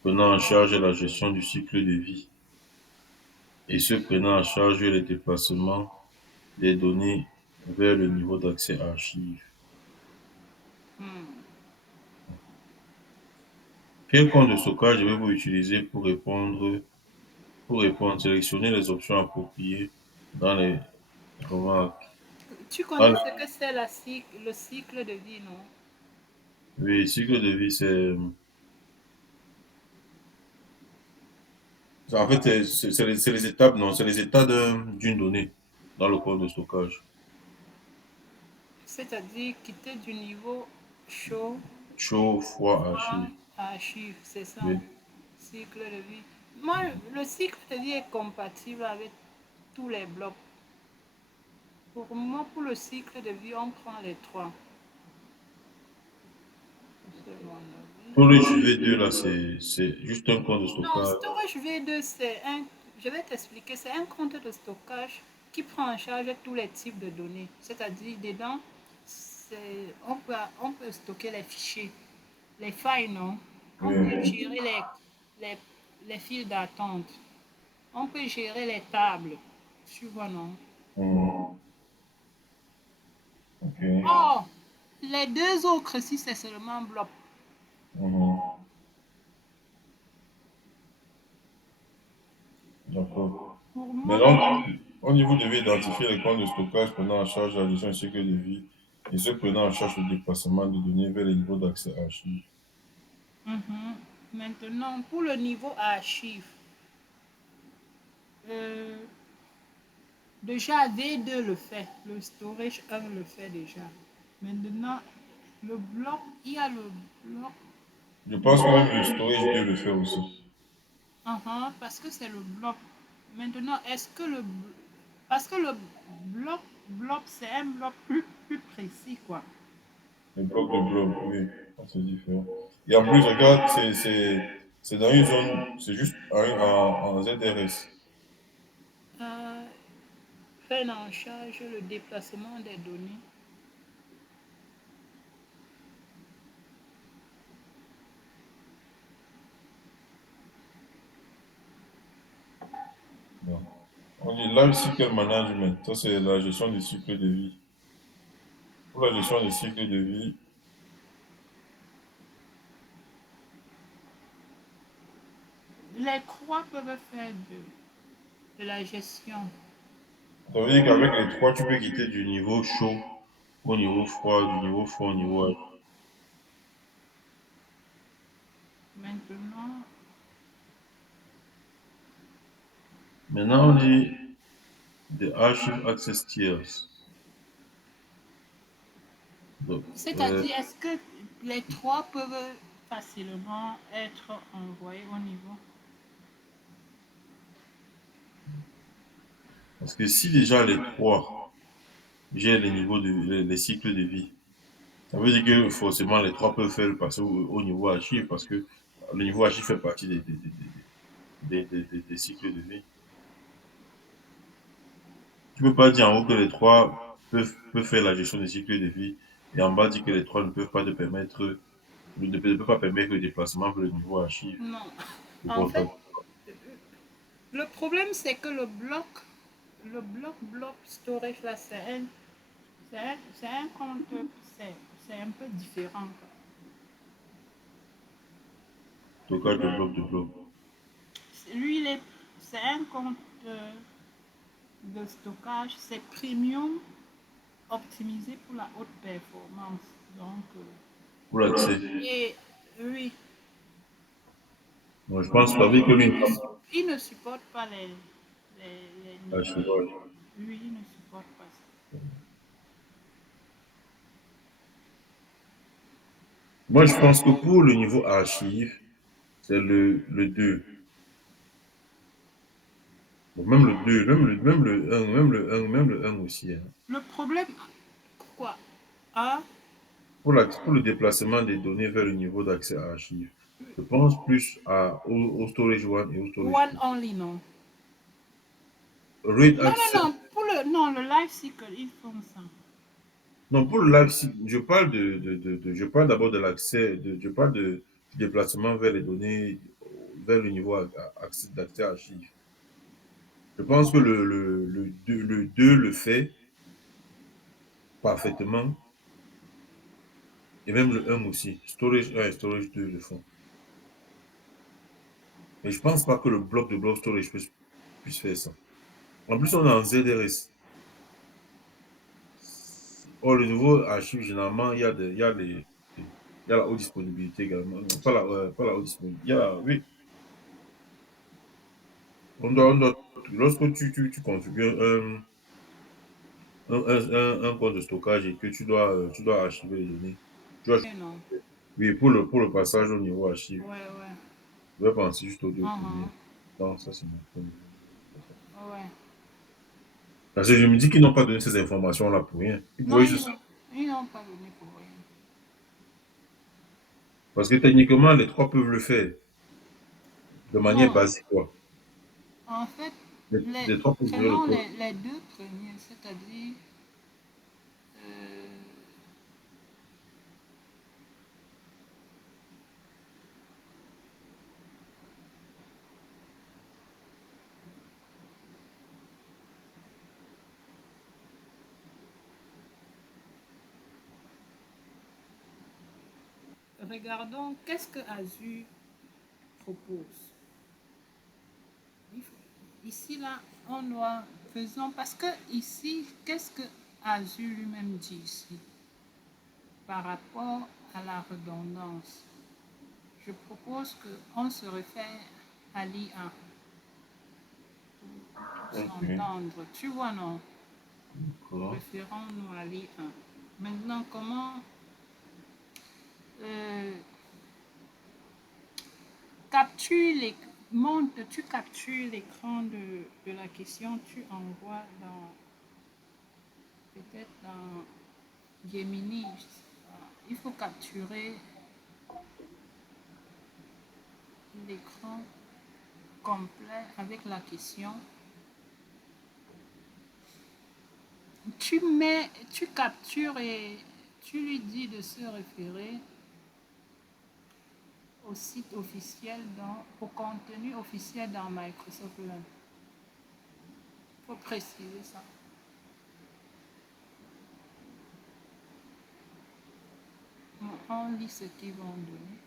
prenant en charge la gestion du cycle de vie et ceux prenant en charge les déplacements des données vers le niveau d'accès à archives. Hmm. Quel compte de stockage devez-vous utiliser pour répondre, sélectionnez les options appropriées dans les remarques. Tu Dans connais ce que c'est le cycle de vie, non? le cycle de vie, en fait, c'est les étapes, non, c'est les états d'une donnée dans le compte de stockage. C'est-à-dire quitter du niveau chaud Chaud, froid, archive. à archive, c'est ça. Oui. Cycle de vie. Moi, le cycle de vie est compatible avec tous les blocs. Pour moi, pour le cycle de vie, on prend les trois. C'est mon avis. Pour le V2, là, c'est juste un compte de Non, stockage. Storage V2, c'est un. Je vais t'expliquer, c'est un compte de stockage qui prend en charge tous les types de données. C'est-à-dire, dedans, on peut stocker les fichiers, les files, non? On peut Oui. gérer les, les files d'attente. On peut gérer les tables. Tu vois, non? Mhm. Ok. Oh, les deux autres, si c'est seulement bloc. Mhm. D'accord. Pour Mais moi, donc, au niveau, vous devez identifier les comptes de stockage prenant en charge la gestion du cycle de vie et ceux prenant en charge le déplacement de données vers les niveaux d'accès à archives. mhm. Maintenant, pour le niveau archive, euh, déjà V2 le fait, le storage 1 le fait déjà. Maintenant, le bloc, il y a le bloc, Je pense que même le storage 2 le fait aussi. parce que c'est le bloc. Maintenant, est-ce que parce que le bloc, c'est un bloc plus précis, quoi. Le bloc de bloc, oui, c'est différent. Et en plus, regarde, c'est dans une zone, c'est juste en ZRS. Euh, Prennent en charge le déplacement des données. Non. On dit life cycle management, ça c'est la gestion du cycle de vie. Pour la gestion du cycle de vie, Les trois peuvent faire de la gestion. ça veut dire qu'avec les trois, tu peux quitter du niveau chaud au niveau froid, du niveau froid au niveau haut. Maintenant, Maintenant, on dit the archive access tiers. Donc, c'est-à-dire, est-ce que les trois peuvent facilement être envoyés au niveau? parce que si déjà les trois gèrent les niveaux les cycles de vie, ça veut dire que forcément les trois peuvent faire passer au niveau archive parce que le niveau archive fait partie des cycles de vie. Tu ne peux pas dire en haut que les trois peuvent faire la gestion des cycles de vie et en bas dire que les trois ne peuvent pas te permettre, ne peuvent pas permettre le déplacement pour le niveau archive. Non. Le En fait, contraire. le problème, c'est que le bloc storage, là, c'est un compte, c'est un peu différent, quoi. Stockage de bloc de bloc. Lui, c'est un compte de stockage, c'est premium optimisé pour la haute performance. Donc, Pour l'accès. et oui, Moi, je pense pas que lui, il ne supporte pas les niveaux. archivage. Lui, il ne supporte pas ça. Moi, je pense que pour le niveau archive, c'est le 2. Bon, même le 2, même le 1, même le un aussi, hein. Le problème, quoi? Ah, Pour le déplacement des données vers le niveau d'accès à archives, je pense plus au storage 1 et au storage one 2. only, non. Read Non, non, access. non, non, le life cycle, ils font ça. Non, pour le live, je parle je parle d'abord de l'accès, je parle du déplacement vers les données, vers le niveau d'accès à archives. Je pense que le 2 le fait parfaitement, et même le un aussi. Storage 1 et Storage 2 le font. Mais je pense pas que le bloc de block storage puisse faire ça. En plus, on est en ZRS. Or, le nouveau archive, généralement, il y a la haute disponibilité également. Non, pas la haute disponibilité. Oui, lorsque tu configures un compte de stockage et que tu dois archiver les données, tu dois, Non. oui, pour le passage au niveau archive, Ouais, ouais. je vais penser juste au deux Uh-huh. premiers. Non, ça, c'est mon premier. Ouais. Parce que je me dis qu'ils n'ont pas donné ces informations-là pour rien. Ils Non, pourraient juste. ils n'ont pas donné pour rien. Parce que techniquement, les trois peuvent le faire de manière Non, basique, quoi. en fait, Les trois peuvent ouvrir le seulement code. les deux premiers, c'est-à-dire euh, regardons qu'est-ce que Azure propose. Ici, là, on doit, faisons, parce que ici, qu'est-ce que Azure lui-même dit ici par rapport à la redondance? Je propose qu'on se réfère à l'IA pour Ok. s'entendre. Tu vois, non? D'accord. Référons-nous à l'IA. Maintenant, comment euh, tu captures l'écran de la question, tu envoies dans peut-être dans Gemini. Il faut capturer l'écran complet avec la question. Tu captures et tu lui dis de se référer au site officiel, au contenu officiel dans Microsoft Learn. Il faut préciser ça. On lit ce qu'ils vont donner.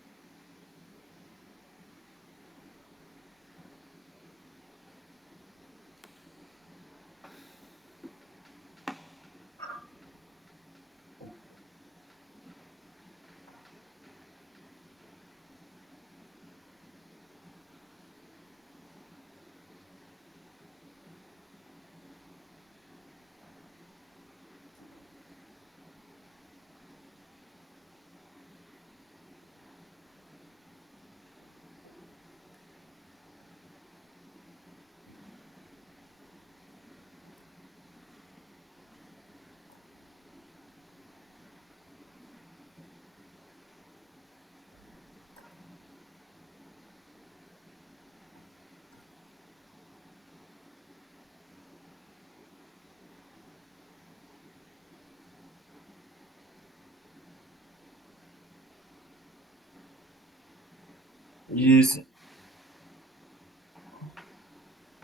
Yes.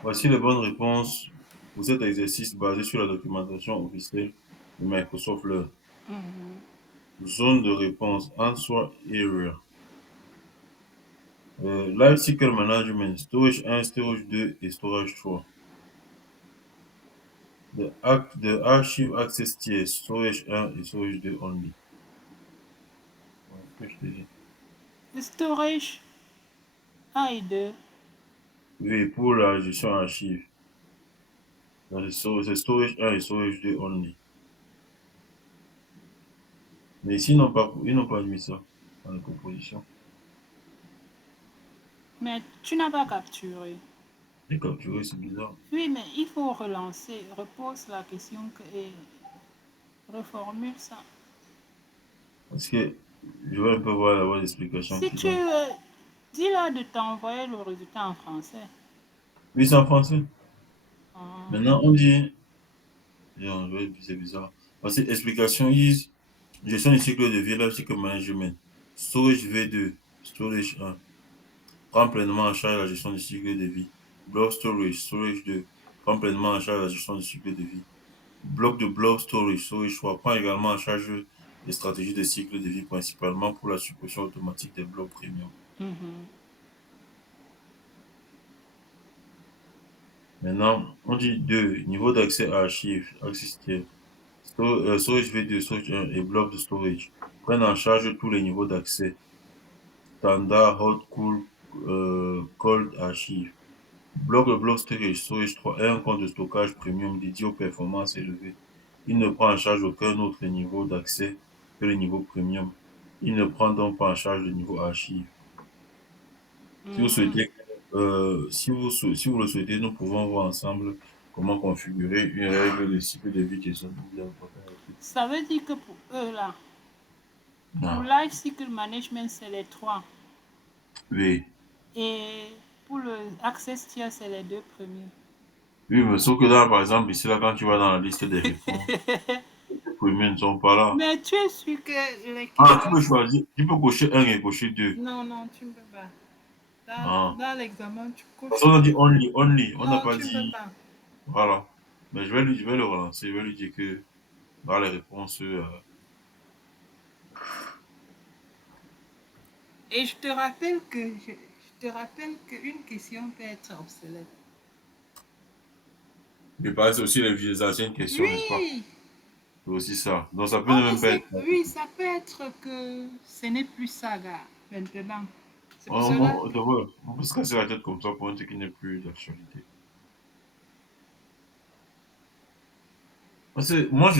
Voici les bonnes réponses pour cet exercice basé sur la documentation officielle de Microsoft Learn. Zone de réponse, answer area. Life Cycle Management, Storage 1, Storage 2 et Storage 3. The Archive Access Tier, Storage 1 et Storage 2 only. Ouais, que je te dis. Le storage 1 et 2. Oui, pour la gestion archive. C'est Storage 1 et Storage 2 only. Mais ici, ils n'ont pas mis ça. dans les propositions. Mais tu n'as pas capturé. J'ai capturé, c'est bizarre. Oui, mais il faut relancer. Repose la question et reformule ça. Parce que je vais un peu voir la voie d'explication Si qui tu donne. dis-leur de t'envoyer le résultat en français. Oui, c'est en français. Ah. Maintenant, on dit. Non, c'est bizarre. Parce que explication is gestion du cycle de vie, life cycle management. Storage V2, storage 1. Prend pleinement en charge la gestion du cycle de vie. Block storage, storage 2. Prend pleinement en charge la gestion du cycle de vie. Bloc de block storage, storage 3. Prend également en charge les stratégies de cycle de vie, principalement pour la suppression automatique des blocs premium. Mhm. Maintenant, on dit 2. Niveau d'accès à archives, access tier. Storage V2, storage 1 et bloc de storage prennent en charge tous les niveaux d'accès. Standard, hot, cool, cold, archive. Bloc de bloc storage, storage 3 est un compte de stockage premium dédié aux performances élevées. Il ne prend en charge aucun autre niveau d'accès que le niveau premium. Il ne prend donc pas en charge le niveau archive. Si vous Mhm. souhaitez, si vous le souhaitez, nous pouvons voir ensemble comment configurer une règle de cycle de vie qui sont bien importantes. Ça veut dire que pour eux, là, pour Ah, Life Cycle Management, c'est les trois. oui. Et pour le Access Tier, c'est les deux premiers. Oui, mais sauf que là, par exemple, ici, là, quand tu vas dans la liste des réponses, les premiers ne sont pas là. Mais tu es sûr que les Ah, tu questions... peux choisir. Tu peux cocher un et cocher deux. Non, non, tu ne peux pas. Ah. Dans l'examen, tu Parce coches qu'on a dit tout. only, only. On n'a Non, pas tu ne peux dit. pas. Voilà. Mais je vais le relancer. Je vais lui dire que dans les réponses. Et je te rappelle qu'une question peut être obsolète. Mais pareil, c'est aussi les anciennes questions, n'est-ce pas? Oui, C'est aussi ça. Donc ça peut on ne ne même pas sait, être. oui, ça peut être que ce n'est plus ça, gars, maintenant. C'est pour cela. On peut se casser la tête comme ça pour un truc qui n'est plus d'actualité. Parce que moi,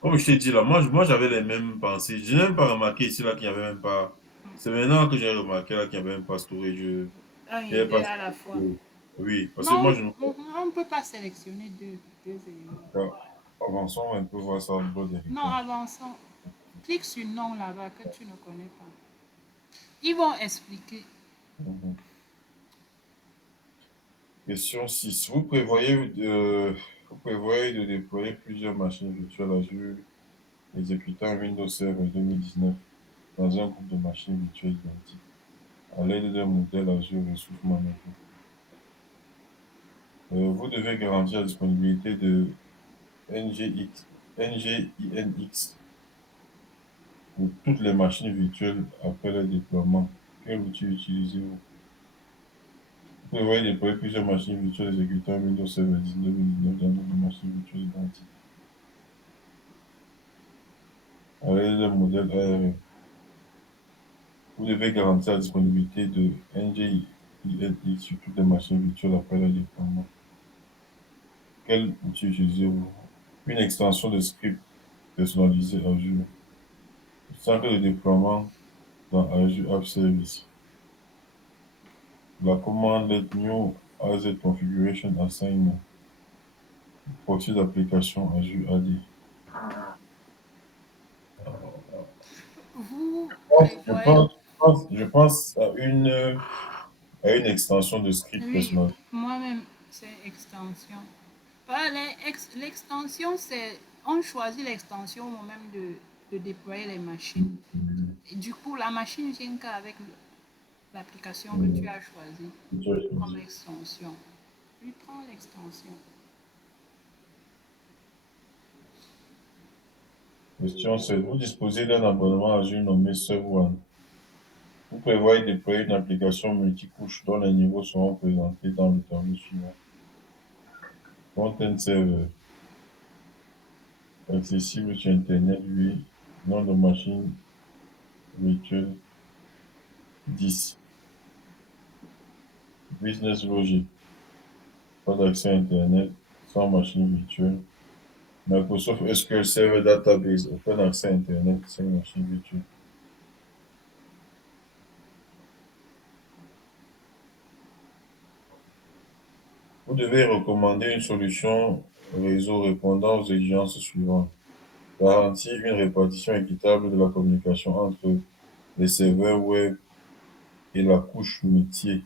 comme je t'ai dit là, moi j'avais les mêmes pensées. Je n'ai même pas remarqué ici là qu'il n'y avait même pas. C'est maintenant que j'ai remarqué là qu'il n'y avait même pas storage. Un Il n'y et avait deux pas à la fois. Oui, parce que moi Non, je ne. on ne peut pas sélectionner deux éléments. Avançons un peu voir ça au niveau des Non, réponses. avançons. Clique sur non là-bas que tu ne connais pas. Ils vont expliquer. Mhm. Question 6. Vous prévoyez de déployer plusieurs machines virtuelles Azure exécutant Windows Server 2019 dans un groupe de machines virtuelles identiques à l'aide d'un modèle Azure Resource Manager. Vous devez garantir la disponibilité de NGINX pour toutes les machines virtuelles après le déploiement. Quel outil utilisez-vous? Vous prévoyez de déployer plusieurs machines virtuelles exécutant Windows Server 2019 dans un groupe de machines virtuelles identiques à l'aide d'un modèle ARM. Vous devez garantir la disponibilité de NGINX sur toutes les machines virtuelles après le déploiement. Quel outil utilisez-vous? Une extension de script personnalisé Azure. Simple de déploiement dans Azure App Service. La commande let new as a configuration assignment. Proxy d'application Azure AD. Vous Je prévoyez. pense, je pense à une extension de script Oui, personnalisé. moi-même, c'est extension. L'extension, c'est. On choisit l'extension au moment même de déployer les machines. Et du coup, la machine vient qu'avec l'application que tu as choisie comme extension. Lui prends l'extension. Question 7. Vous disposez d'un abonnement Azure nommé ServeOne. Vous prévoyez de déployer une application multicouche dont les niveaux seront présentés dans le tableau suivant. Content Server, accessible sur Internet, oui. Nom de machine virtuelle 10. Business Logic, pas d'accès à Internet, sans machine virtuelle. Microsoft SQL Server Database, Open Access Internet, c'est une machine virtuelle. Vous devez recommander une solution réseau répondant aux exigences suivantes. Garantir une répartition équitable de la communication entre les serveurs web et la couche métier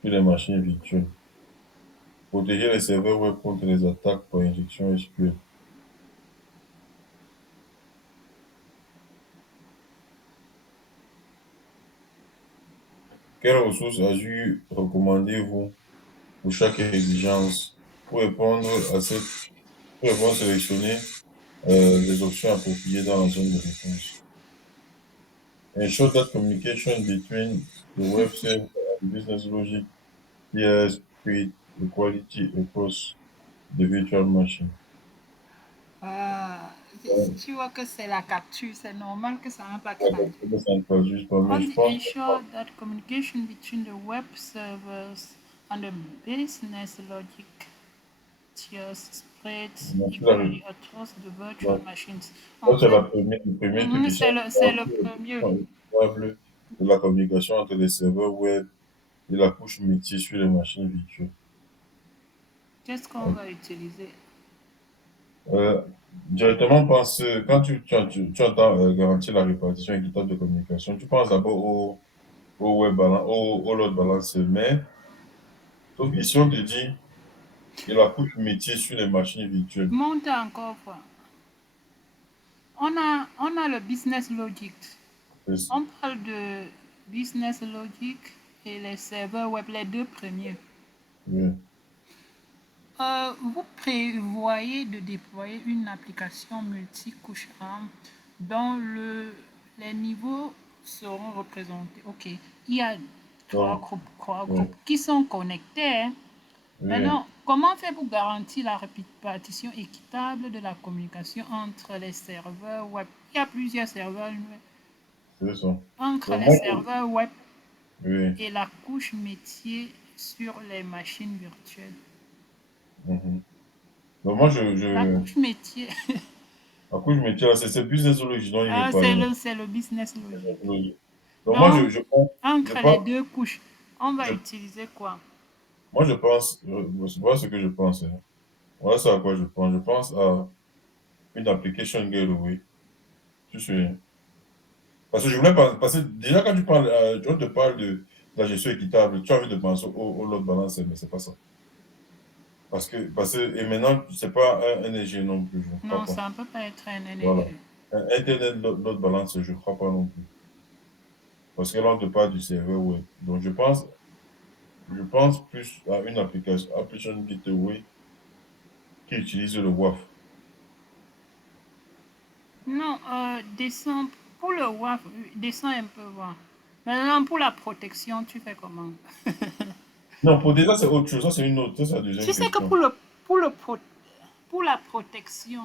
sur les machines virtuelles. Protéger les serveurs web contre les attaques par injection SQL. Quelles ressources Azure recommandez-vous pour chaque exigence? Pour répondre à cette, pour répondre, sélectionnez les options appropriées dans la zone de réponse. Ensure that communication between the web server and business logic peers create equality across the virtual machine. Ah, Ouais, tu vois que c'est la capture, c'est normal que ça n'a pas ouais, traduit. ça ne traduit pas, mais On je dit pense ensure that communication between the web servers and the business logic tiers spreads que equally across the virtual ouais, machines. ça, En c'est fait, le premier truc qui c'est le premier. équitable de la communication entre les serveurs web et la couche métier sur les machines virtuelles. Qu'est-ce qu'on va utiliser? Euh, Directement, pense, quand tu entends garantir la répartition équitable de communication, tu penses d'abord au web balance, au load balancer. Mais, sauf ici, on te dit que la couche métier sur les machines virtuelles. Monte encore fois. On a le business logic. C'est- On parle de business logic et les serveurs web, les deux premiers. oui. Vous prévoyez de déployer une application multicouche RAM dont les niveaux seront représentés. OK. Il y a Donc, trois oui, groupes qui sont connectés, hein. oui, Maintenant, comment faire pour garantir la répartition équitable de la communication entre les serveurs web? Il y a plusieurs serveurs web. c'est ça. Entre Donc, les moi, serveurs web oui. et la couche métier sur les machines virtuelles. Mhm. Donc, moi, La couche métier, après, je me dis, là, c'est business logic dont il me parle. c'est le business logic. Logic. Donc, moi, Donc, je entre les pense, deux couches, on va je, utiliser quoi? moi, je pense, voilà ce que je pense. Hein. Voilà ce à quoi je pense. Je pense à une application gateway. Tu sais. Parce que je voulais pas, parce que déjà, quand on te parle de la gestion équitable, tu as envie de penser au load balancer, mais c'est pas ça. Et maintenant, c'est pas un EG non plus, je ne crois Non, pas. ça ne peut pas être un Voilà. NNG. Un Internet load balancer, je ne crois pas non plus. Parce que là, on te parle du serveur web. Donc, je pense plus à une application gateway qui utilise le WAF. Non, descends pour le WAF, descends un peu voir. Maintenant, pour la protection, tu fais comment? Non, pour déjà, c'est autre chose. Ça, c'est une autre. Ça, c'est la Tu deuxième sais que question. pour le pour la protection,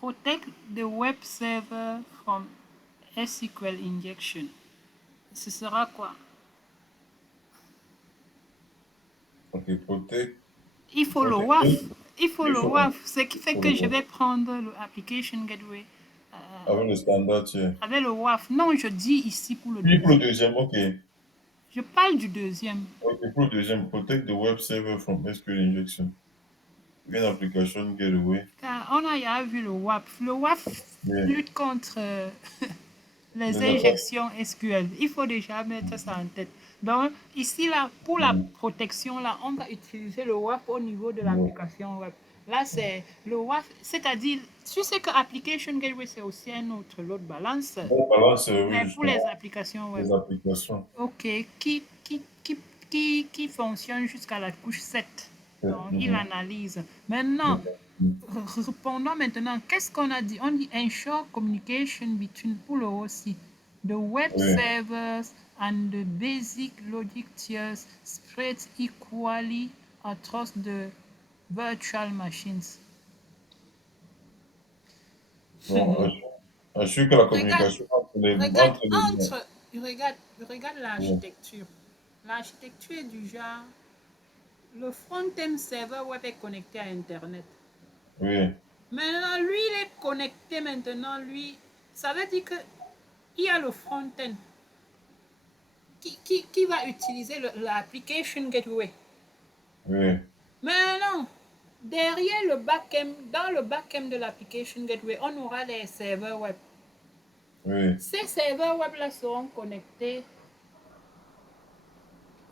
protect the web server from SQL injection. Ce sera quoi? Ok, protect. Il faut le WAF. Protéger. Il faut Il le faut, WAF. Ce qui fait faut le que je WAF. vais prendre le application gateway Avec le standard, tiens. avec le WAF. Non, je dis ici pour le Puis pour le deuxième. deuxième, ok. Je parle du deuxième. Ok, pour le deuxième, protect the web server from SQL injection. Une application gateway. Car on a déjà vu le WAF. Le WAF Mais lutte contre les les attaques. injections SQL. Il faut déjà mettre ça en tête. Donc, ici, là, pour la Mm, protection, là, on va utiliser le WAF au niveau de ouais. l'application web. Là, c'est le WAF, c'est-à-dire, tu sais que Application Gateway, c'est aussi un autre load balance, Bon, balance, oui, mais pour les justement, applications web. les applications. OK, qui fonctionne jusqu'à la couche 7. Donc, il Mhm. analyse. Maintenant, D'accord. Mm. répondons maintenant, qu'est-ce qu'on a dit? On dit ensure communication between, pour le aussi, the web Oui. servers and the basic logic tiers spread equally across the virtual machines. Bon, assure que la Regarde, communication regarde, entre les gens. regarde Oui. l'architecture. L'architecture est du genre, le front-end serveur web est connecté à Internet. Oui, Maintenant, lui, il est connecté maintenant, lui. Ça veut dire que il y a le front-end qui va utiliser l'application gateway. oui, Maintenant, derrière le back-end, dans le back-end de l'application gateway, on aura les serveurs web. oui. Ces serveurs web-là seront connectés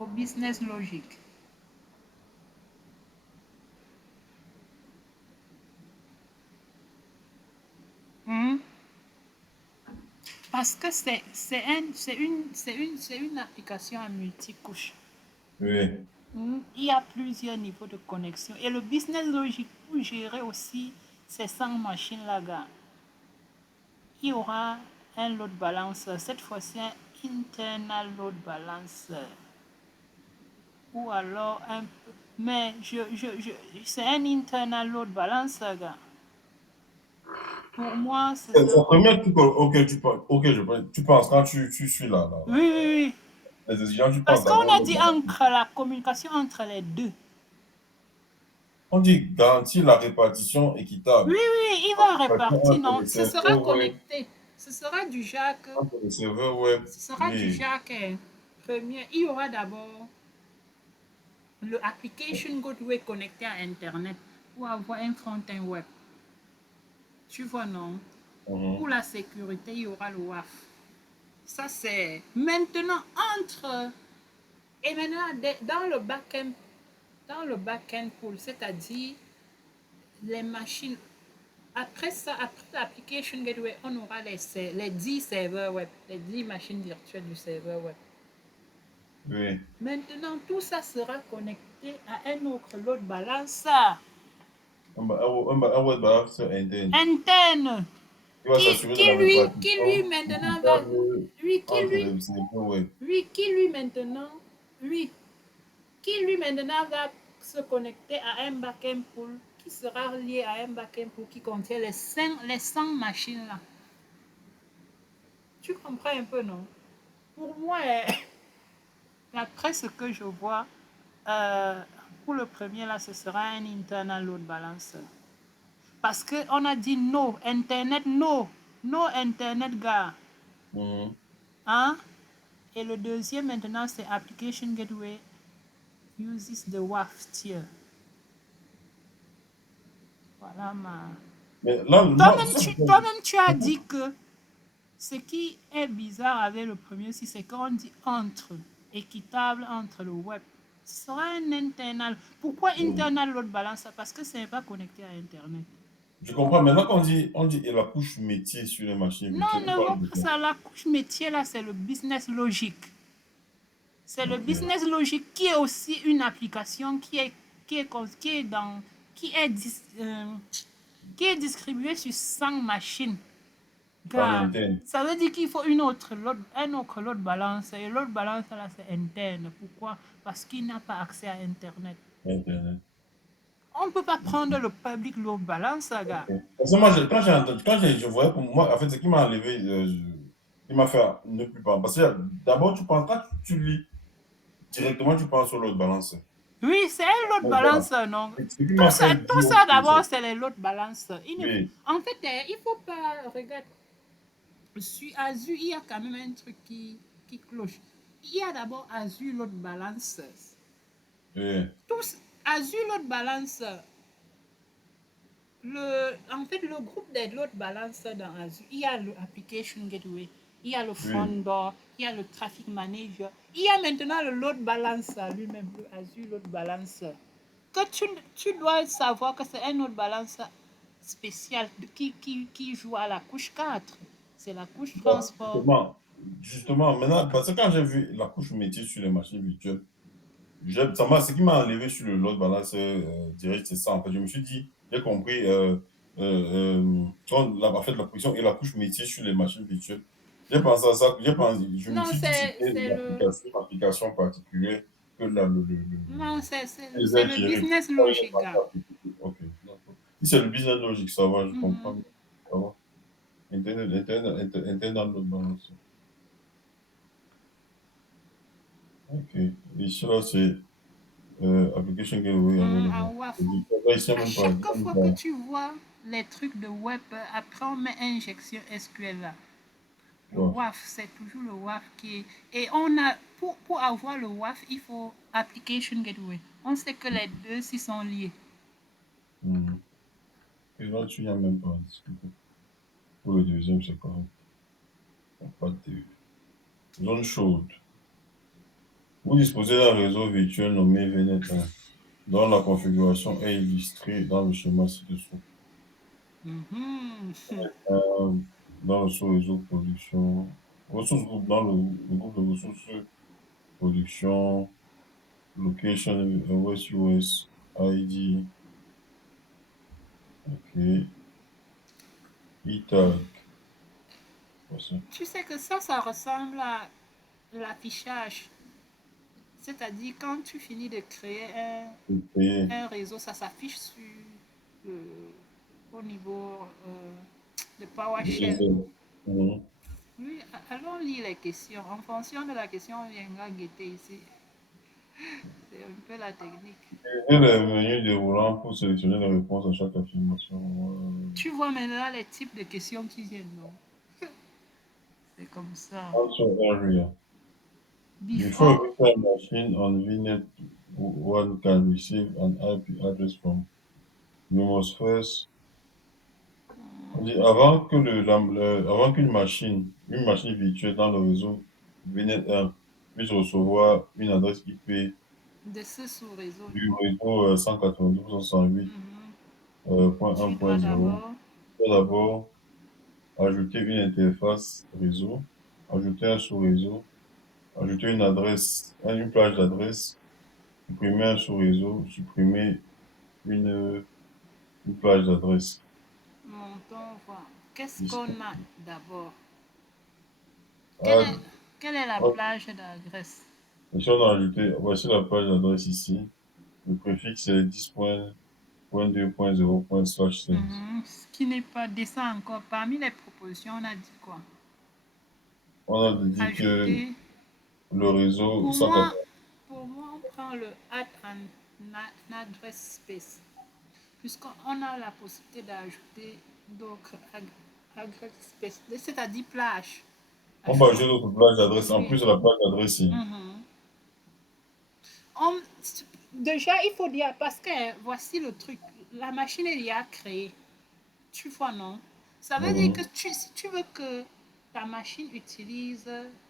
au business logic. Hmm? Parce que c'est une application à multicouches. Oui. Il y a plusieurs niveaux de connexion. Et le business logic pour gérer aussi ces 100 machines-là, gars, il y aura un load balancer. Cette fois-ci, un internal load balancer. Ou alors un... Mais c'est un internal load balancer, gars. Pour moi, ce C'est le serait... premier truc auquel tu penses quand tu suis Oui, oui, oui. les exigences, tu Parce penses qu'on d'abord a le dit balance. entre la communication entre les deux. On dit garantir la répartition Oui, équitable oui, il va répartir, entre non? les Ce sera serveurs web, connecté. Ce sera du jack. entre les serveurs web. Ce sera du Oui. jack premier. Il y aura d'abord le application gateway connecté à Internet pour avoir un front-end web. Tu vois, non? Pour Mhm. la sécurité, il y aura le WAF. Ça, c'est maintenant entre... Et maintenant, dans le back-end pool, c'est-à-dire les machines. Après ça, après l'application gateway, on aura les 10 serveurs web, les 10 machines virtuelles du serveur web. Oui. Maintenant, tout ça sera connecté à un autre load balancer Un web balancer interne interne qui va s'assurer de la qui lui répartition maintenant va, équitable lui, qui entre lui, les serveurs web. lui, qui lui maintenant, lui, qui lui maintenant va se connecter à un backend pool qui sera relié à un backend pool qui contient les 100 machines là. Tu comprends un peu, non? Pour moi, d'après ce que je vois, euh, pour le premier là, ce sera un internal load balancer. Parce qu'on a dit no, Internet, no. No Internet, gars. Mhm. Hein? Et le deuxième maintenant, c'est Application Gateway uses the WAF tier. Voilà ma... Mais là, moi, Toi-même, tu as dit que ce qui est bizarre avec le premier aussi, c'est qu'on dit entre, équitable entre le web. Ce sera un internal. Pourquoi internal load balancer? Parce que ce n'est pas connecté à Internet. je comprends. Maintenant, quand on dit et la couche métier sur les machines Non, virtuelles, on ne vois parle de pas quoi? ça. La couche métier, là, c'est le business logic. C'est le Ok. business logic qui est aussi une application qui est, qui est distribuée sur 100 machines. En Gars, interne. ça veut dire qu'il faut un autre load balance. Et l'autre balance, là, c'est interne. Pourquoi? Parce qu'il n'a pas accès à Internet. Internet. On ne peut pas prendre le public load balance, gars. Ok. Parce que moi, quand j'ai entendu, je voyais pour moi, en fait, ce qui m'a enlevé, qui m'a fait ne plus parler. Parce que d'abord, tu penses, quand tu lis directement, tu penses sur l'autre balance. Oui, c'est un load Donc, voilà. balancer, non? Et ce qui m'a fait Tout dire, ça ok, d'abord, c'est les load balancers. oui, En fait, il ne faut pas regarder. Sur Azure, il y a quand même un truc qui cloche. Il y a d'abord Azure Load Balancers. oui, Azure Load Balancer, en fait, le groupe des load balancers dans Azure, il y a l'application gateway, il y a le front oui. door, il y a le traffic manager, il y a maintenant le load balancer lui-même, le Azure Load Balancer. Que tu dois savoir que c'est un load balancer spécial qui joue à la couche 4. C'est la couche Bon, transport. justement, maintenant, parce que quand j'ai vu la couche métier sur les machines virtuelles, ce qui m'a enlevé sur le load balancer direct, c'est ça. En fait, je me suis dit, j'ai compris, en fait, la position et la couche métier sur les machines virtuelles. J'ai pensé à ça, je me Non, suis dit que c'était une application particulière que non, les c'est a le gérés. business logic, gars. Ok, d'accord. Si c'est le business logique, ça va, je Mhm. comprends. Ça va. Internet dans l'autre balance. Ok. Et cela, c'est. application gateway available. En WAF. Là, ici, À même pas. chaque fois que tu vois les trucs de web, après on met injection SQL là. Le Ouais. WAF, c'est toujours le WAF qui est. Et on a, pour avoir le WAF, il faut Application Gateway. On sait que les deux s'y sont liés. Et là, tu n'as même pas à discuter. Pour le deuxième, c'est correct. Il n'y a pas de zone chaude. Vous disposez d'un réseau virtuel nommé VNet1, dont la configuration est illustrée dans le schéma ci-dessous. Mhm. Euh, dans le sous-réseau production, ressources groupe, dans le groupe de ressources production, location, West US, ID, ok, e-tag, voici. Tu sais que ça ressemble à l'affichage. C'est-à-dire, quand tu finis de créer Payer, un réseau, ça s'affiche sur au niveau de PowerShell. Mhm. Oui, allons lire les questions. En fonction de la question, on viendra guetter ici. C'est un peu la technique. Et le menu déroulant pour sélectionner les réponses à chaque affirmation. Tu vois maintenant les types de questions qui viennent, non? C'est comme ça. Answer area. Before a Before, virtual machine on VNet, one can receive an IP address from. You must first. On dit avant que avant une machine virtuelle dans le réseau VNet1 puisse recevoir une adresse IP de ce sous-réseau, du réseau 192.168.1.0, tu dois d'abord il faut d'abord ajouter une interface réseau, ajouter un sous-réseau, ajouter une plage d'adresse, supprimer un sous-réseau, supprimer une, une plage d'adresse. montons voir. Qu'est-ce Ici. qu'on a d'abord? Quelle Ah, est, quelle est la oh, plage d'adresse? ici, on a ajouté, voici la plage d'adresse ici. Le préfixe est 10.2.0.16. Ce qui n'est pas descend encore. Parmi les propositions, on a dit quoi? On a dit que Ajouter. le réseau Pour 180. moi, pour moi, on prend le add an address space. Puisqu'on a la possibilité d'ajouter d'autres address space, c'est-à-dire plage. On va Ajoute. ajouter d'autres plages d'adresse en Oui. plus de la plage d'adresse ici. On- déjà, il faut dire, parce que voici le truc, la machine est déjà créée. Tu vois, non? Ça veut dire que Mhm. si tu veux que ta machine utilise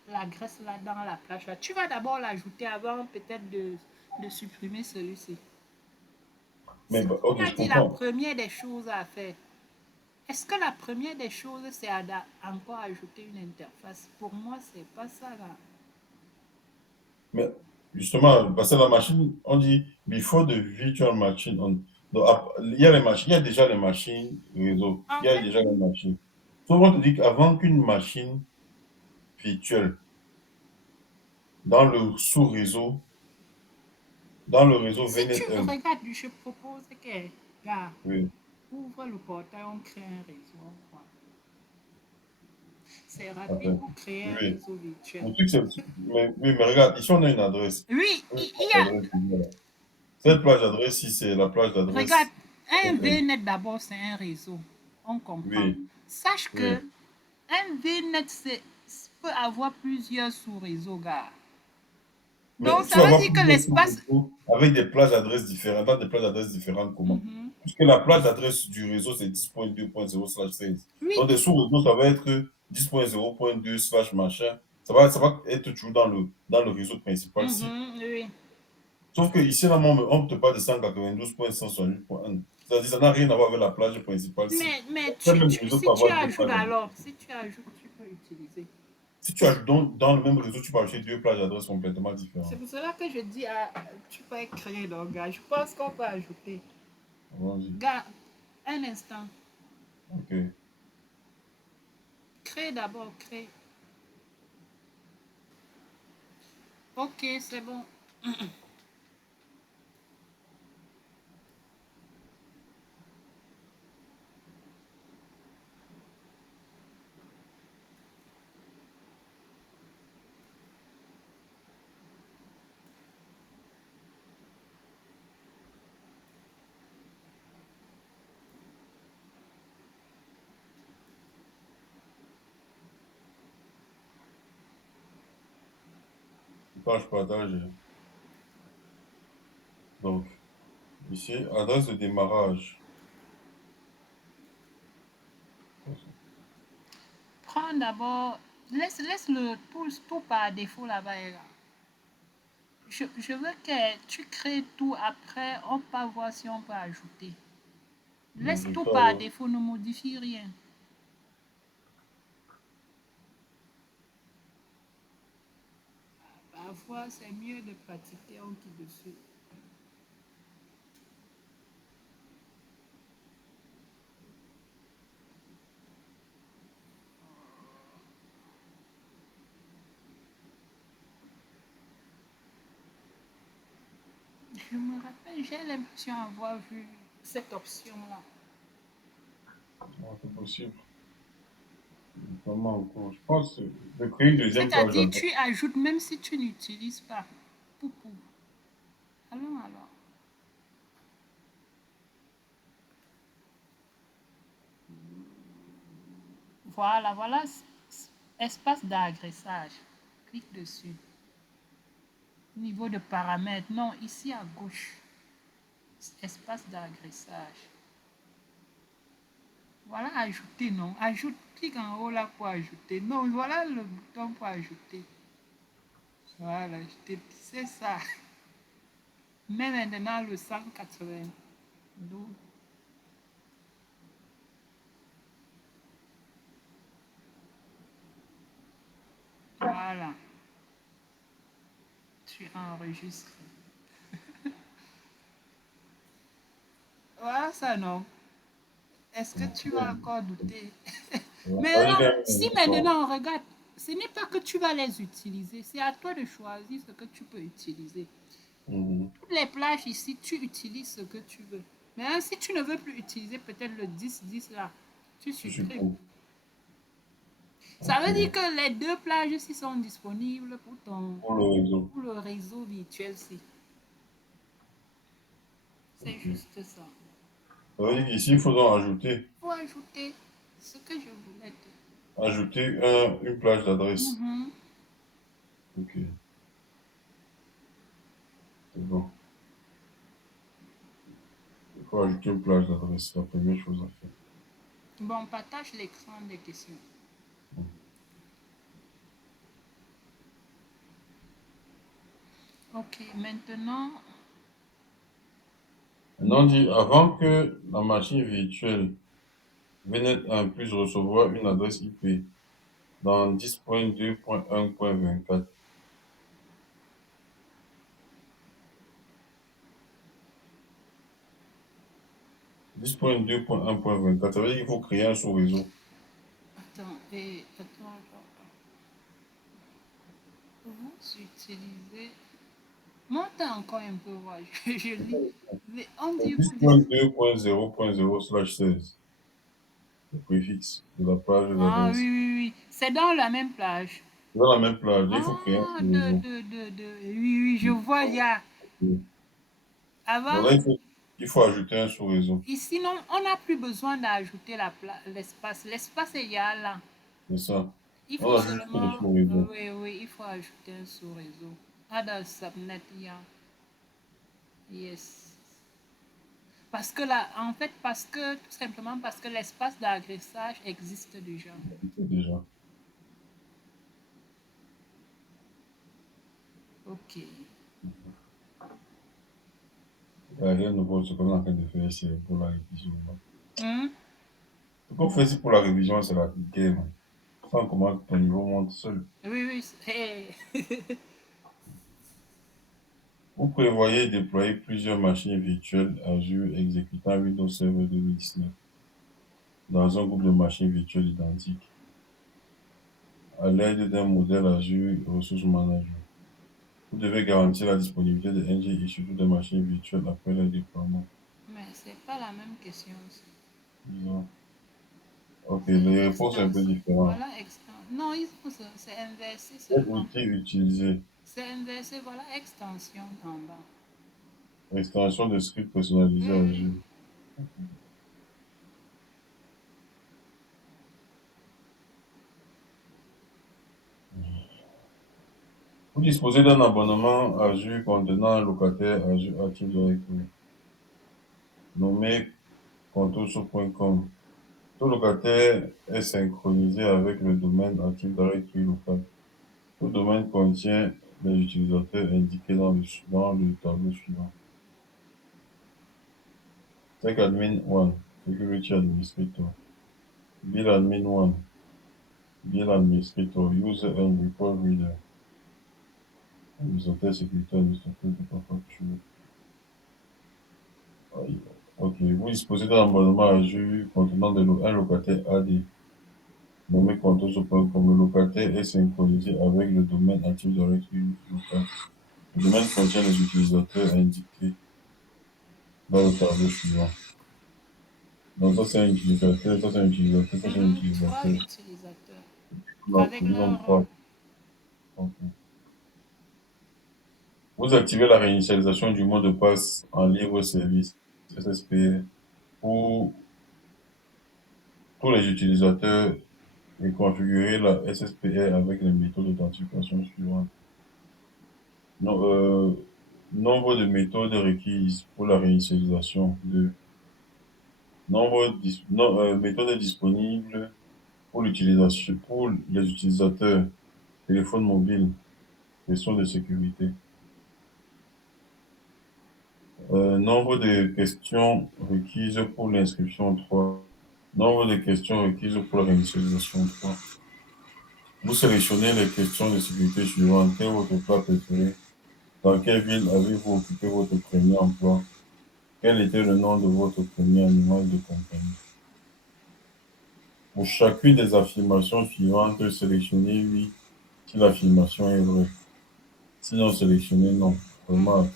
la graisse là dans la plage, là, tu vas d'abord l'ajouter avant peut-être de supprimer celui-ci. Mais C'est bah, on ok, a je dit la comprends. première des choses à faire. Est-ce que la première des choses, c'est encore ajouter une interface? Pour moi, c'est pas ça là. Mais justement, parce que la machine, on dit before the virtual machine. Donc, il y a les machines, il y a déjà les machines réseau. En Il y a fait, déjà les machines. Souvent, on te dit qu'avant qu'une machine virtuelle dans le sous-réseau, dans le réseau si tu VNet1, regardes, je propose que, gars, oui. ouvre le portail, on crée un réseau. C'est rapide Enfin, pour créer un oui. réseau virtuel. Le truc, oui, mais regarde, ici, on a une adresse. Oui, Une il y plage a. d'adresse, voilà. Cette plage d'adresse, ici, c'est la plage Regarde, d'adresse un VNet1. VNet d'abord, c'est un réseau. On comprend. Oui, Sache oui. que un VNet peut avoir plusieurs sous-réseaux, gars. Donc, Mais ça tu vas veut avoir dire que plusieurs l'espace. sous-réseaux avec des plages d'adresse différentes, dans des plages d'adresse différentes, comment? Puisque la plage d'adresse du réseau, c'est 10.2.0/16. Oui. Donc, des sous-réseaux, ça va être 10.0.2/ machin. Ça va être toujours dans le réseau principal. Si. Oui. Sauf que ici, là, on te parle de 192.168.1. C'est-à-dire ça n'a rien à voir avec la plage principale. Si. Mais Le même réseau peut si tu avoir deux ajoutes plages d'adresse. alors, si tu ajoutes, tu peux utiliser. Si tu ajoutes dans le même réseau, tu peux ajouter deux plages d'adresse complètement C'est différentes. pour cela que je dis, tu peux créer le gars. Je pense qu'on peut ajouter. Allons-y. Gars, un instant. OK. Crée d'abord, crée. Ok, c'est bon. Quand je partage, donc, ici, adresse de démarrage. Prends d'abord, laisse le tout par défaut là-bas. Je veux que tu crées tout après, on peut voir si on peut ajouter. Donc, Laisse je tout fais par alors. défaut, ne modifie rien. Parfois, c'est mieux de pratiquer en qui dessus. Je me rappelle, j'ai l'impression d'avoir vu cette option-là. C'est possible. Comment encore? Je pense de créer une deuxième page C'est-à-dire, d'adresse. tu ajoutes même si tu n'utilises pas. Poupou. Allons alors. Voilà, voilà, espace d'agressage. Clique dessus. Niveau de paramètres, non, ici à gauche. Espace d'agressage. Voilà, ajouter, non. Ajoute, clique en haut là pour ajouter. Non, voilà le bouton pour ajouter. Voilà, je te disais ça. Mets maintenant le 192. Voilà, tu enregistres. Voilà ça, non. Est-ce que tu vas encore douter? Ça veut Maintenant, dire si maintenant on regarde, ce n'est pas que tu vas les utiliser, c'est à toi de choisir ce que tu peux utiliser. Toutes les plages ici, tu utilises ce que tu veux. Mais si tu ne veux plus utiliser peut-être le 10-10 là, tu je suis supprimes. pour. Ça Ok. veut dire que les deux plages ici sont disponibles Pour le réseau. pour le réseau virtuel-ci. C'est Ok. juste ça. Ça veut dire qu'ici, il faudra ajouter, Il faut ajouter ce que je voulais dire. ajouter une plage d'adresse. Ok, c'est bon. Il faut ajouter une plage d'adresse, c'est la première chose à faire. Bon, partage l'écran des questions. Ok, maintenant, Maintenant, on dit, avant que la machine virtuelle VNet 1 puisse recevoir une adresse IP dans 10.2.1.24, 10.2.1.24, ça veut dire qu'il faut créer un sous-réseau. attends. Vous utilisez. Monte encore un peu, voir. Je lis. On dit vous. 10.2.0.0/16, le préfixe de la page Ah d'adresse. oui. C'est dans la même plage. Dans la même plage, il faut créer un Ah, sous-réseau. Oui, je vois, il y a. Donc Avant, là, il faut ajouter un sous-réseau. ici, non, on n'a plus besoin d'ajouter l'espace. L'espace est là. C'est ça. Il faut On ajoute juste le seulement. sous-réseau. Oui, il faut ajouter un sous-réseau. Ah, dans le subnet, il y a. Yes. Parce que là, en fait, tout simplement parce que l'espace d'agressage existe déjà. Déjà. Ok. Il n'y a rien de nouveau. Ce qu'on est en train de faire, c'est pour la révision. Hmm? Ce qu'on fait ici pour la révision, c'est l'appliquer. Sans comment ton niveau monte seul. Oui. Vous prévoyez déployer plusieurs machines virtuelles Azure exécutant Windows Server 2019 dans un groupe de machines virtuelles identiques à l'aide d'un modèle Azure Resource Manager. Vous devez garantir la disponibilité de NG et surtout des machines virtuelles après leur déploiement. Mais c'est pas la même question. Disons. Ok, C'est les réponses sont un peu extension. différentes. Voilà, extension. Non, c'est inversé Quel seulement. outil utiliser? C'est inversé, voilà, extension en bas. Extension de script personnalisé Oui. Azure. Vous disposez d'un abonnement Azure contenant un locataire Azure Active Directory nommé contoso.com. Tout locataire est synchronisé avec le domaine Active Directory local. Tout domaine contient les utilisateurs indiqués dans le tableau suivant. Tech Admin 1, Security Administrator. Bill Admin 1, Bill Administrator, User and Report Reader. Administrateur sécurité, administrateur de facture. Ok, vous disposez d'un abonnement Azure contenant un locataire AD nommé contoso.com. Le locataire est synchronisé avec le domaine Active Directory local. Le domaine contient les utilisateurs indiqués dans le tableau suivant. Donc ça c'est un utilisateur, ça c'est un utilisateur, ça c'est un Trois utilisateur. utilisateurs Donc, avec ils ont leur pas. rôle. Ok. Vous activez la réinitialisation du mot de passe en libre service SSPR pour tous les utilisateurs et configurez la SSPR avec les méthodes d'authentification suivantes. Nombre de méthodes requises pour la réinitialisation. Méthodes disponibles pour l'utilisation, pour les utilisateurs, téléphone mobile, question de sécurité. Nombre de questions requises pour l'inscription 3. Nombre de questions requises pour la réinitialisation 3. Vous sélectionnez les questions de sécurité suivantes. Quel est votre plat préféré? Dans quelle ville avez-vous occupé votre premier emploi? Quel était le nom de votre premier animal de compagnie? Pour chacune des affirmations suivantes, sélectionnez oui si l'affirmation est vraie. Sinon, sélectionnez non. Remarque,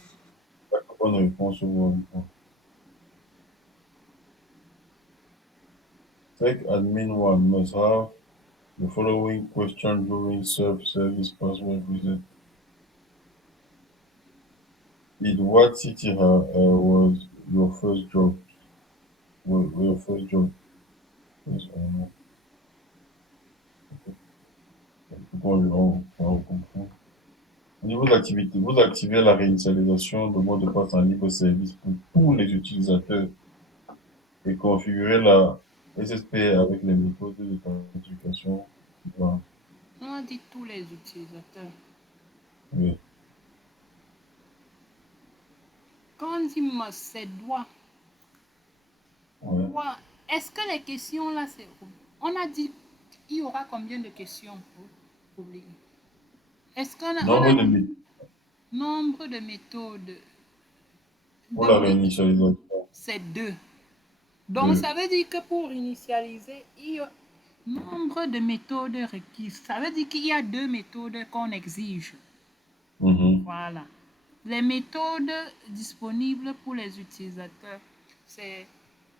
chaque bonne réponse vaut un point. Tech admin 1 must have the following question during self-service password reset. In what city was your first job? Your first job? Yes or no? On comprend. Au niveau de l'activité, vous activez la réinitialisation de mot de passe en libre service pour tous les utilisateurs et configurez la SSP avec les méthodes d'authentification. Voilà. On a dit tous les utilisateurs. Oui. Quand on dit must, c'est doit. Ouais. Doit. Est-ce que les questions là, c'est. On a dit, il y aura combien de questions pour oublier? Est-ce qu'on a, on Nombre a de dit méthodes nombre de méthodes pour la de réinitialisation. c'est 2. Donc, Deux. ça veut dire que pour initialiser, il y a nombre de méthodes requises. Ça veut dire qu'il y a 2 méthodes qu'on exige. Voilà. Les méthodes disponibles pour les utilisateurs, c'est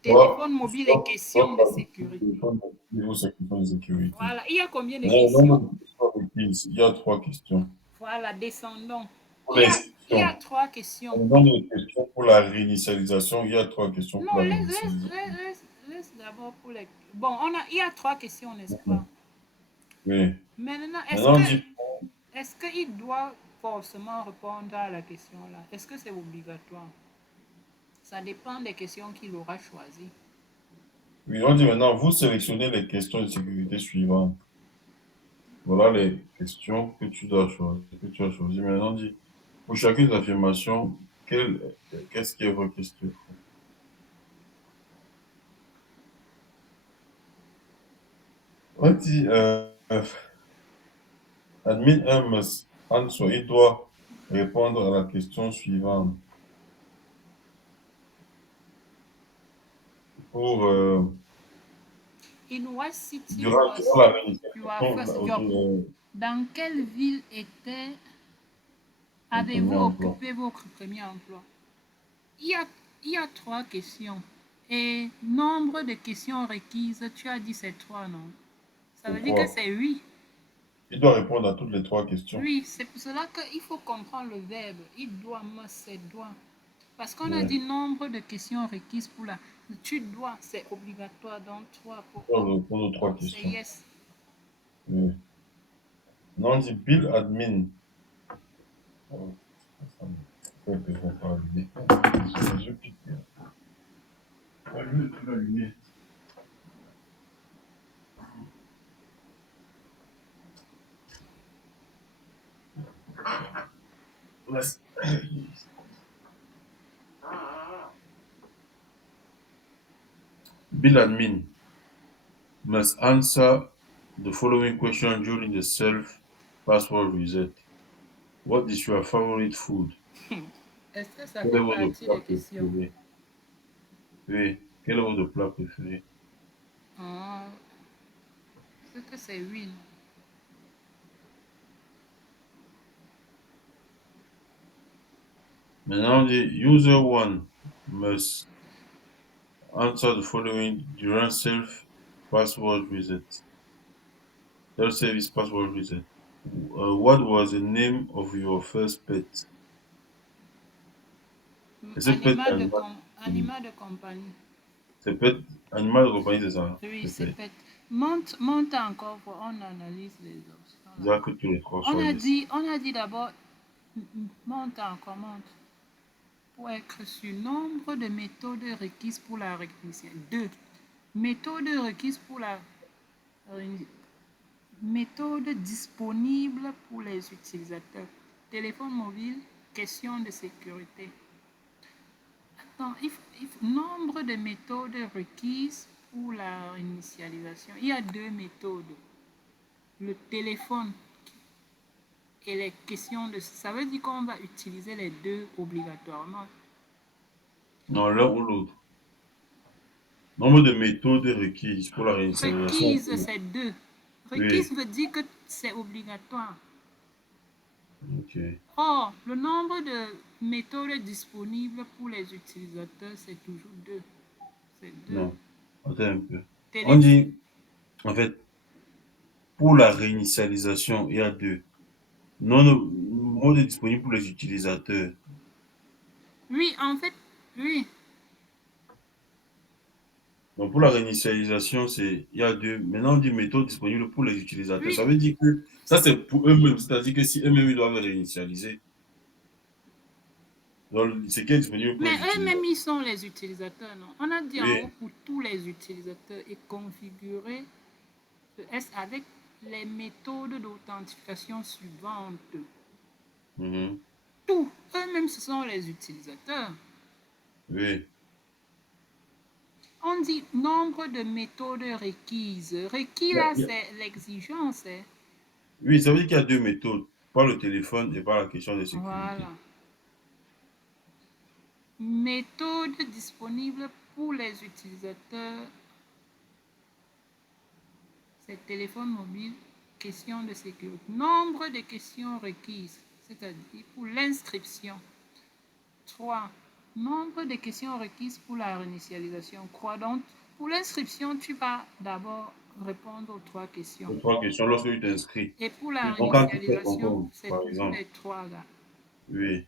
téléphone mobile et questions de sécurité. Téléphone mobile ou questions de sécurité. Voilà. Il y a combien de Nombre questions? de questions requises. Il y a 3 questions. Voilà, descendons. Pour Il y a l'inscription. 3 questions. Nombre de questions pour la réinitialisation. Il y a 3 questions pour Non, la réinitialisation. laisse d'abord pour les. Bon, il y a 3 questions, n'est-ce pas? Oui. Maintenant, Maintenant, on dit est-ce qu'il doit forcément répondre à la question là? Est-ce que c'est obligatoire? Ça dépend des questions qu'il aura choisies. oui, on dit maintenant, vous sélectionnez les questions de sécurité suivantes. Voilà les questions que tu dois choisir, que tu as choisi. Maintenant, on dit, pour chacune des affirmations, qu'est-ce qui est vrai, qu'est-ce qui est faux? On dit, admin 1 must answer, il doit répondre à la question suivante. Pour, In what city durant was la your réinitialisation, first job? Dans quelle ville ton premier avez-vous emploi. occupé votre premier emploi? Il y a, il y a 3 questions. Et nombre de questions requises, tu as dit c'est 3, non? Ça veut dire que c'est 8. Il doit répondre à toutes les 3 questions. Oui, c'est pour cela qu'il faut comprendre le verbe. Il doit, must, c'est doit. Parce qu'on a dit nombre de questions requises pour la. Tu dois, c'est obligatoire. Donc 3 pour. Il doit répondre aux 3 C'est questions. yes. Oui. Non, on dit Bill admin On peut pas allumer. Je pique bien. Allume la lumière. Let's- Bill admin must answer the following question during the self-password reset. What is your favorite food? Est-ce que ça Quel est fait votre partie plat des questions? préféré? Oui. Quel est votre plat préféré? Ah, est-ce que c'est oui? Maintenant, the user one must answer the following during self-password reset. Self-service password reset. What was the name of your first pet? Et ce pet animal, Animal de compagnie. c'est pet animal de compagnie, c'est ça? Oui, C'est c'est pet. pet. Monte encore, on analyse les options là. Déjà que tous les trois soient yes. On a dit d'abord, monte encore, monte. Pour être sur nombre de méthodes requises pour la recognition. 2. Méthode requise pour la méthode disponible pour les utilisateurs. Téléphone mobile, question de sécurité. Attends, nombre de méthodes requises pour la réinitialisation. Il y a 2 méthodes. Le téléphone et les questions de... Ça veut dire qu'on va utiliser les 2 obligatoirement. Non, l'un ou l'autre. Nombre de méthodes requises pour la réinitialisation. Requise, c'est 2. Requise Oui. veut dire que c'est obligatoire. Ok. Or, le nombre de méthodes disponibles pour les utilisateurs, c'est toujours 2. C'est 2. Non. Attends un peu. Télé... On dit, en fait, pour la réinitialisation, il y a 2. Non, mode disponible pour les utilisateurs. Oui, en fait, oui. Donc, pour la réinitialisation, il y a 2. Maintenant, on dit méthode disponible pour les utilisateurs. Oui. Ça veut dire que ça, c'est pour eux-mêmes. C'est-à-dire que si eux-mêmes, ils doivent réinitialiser, c'est qui est disponible pour Mais les eux-mêmes, utilisateurs. ils sont les utilisateurs, non? On a dit en haut Oui. pour tous les utilisateurs et configurer le S avec les méthodes d'authentification suivantes. Mhm. Tous, eux-mêmes, ce sont les utilisateurs. Oui. On dit nombre de méthodes requises. Requis, là, c'est l'exigence. Hein? Oui, ça veut dire qu'il y a 2 méthodes. Par le téléphone et par la question de sécurité. Voilà. Méthode disponible pour les utilisateurs. C'est téléphone mobile, question de sécurité. Nombre de questions requises, c'est-à-dire pour l'inscription. 3. Nombre de questions requises pour la réinitialisation. Quoi donc? Pour l'inscription, tu vas d'abord répondre aux 3 questions. Les 3 questions lorsque tu t'inscris. Et pour la Donc, quand tu fais ton réinitialisation, compte, c'est par toujours exemple. les 3 là. Oui.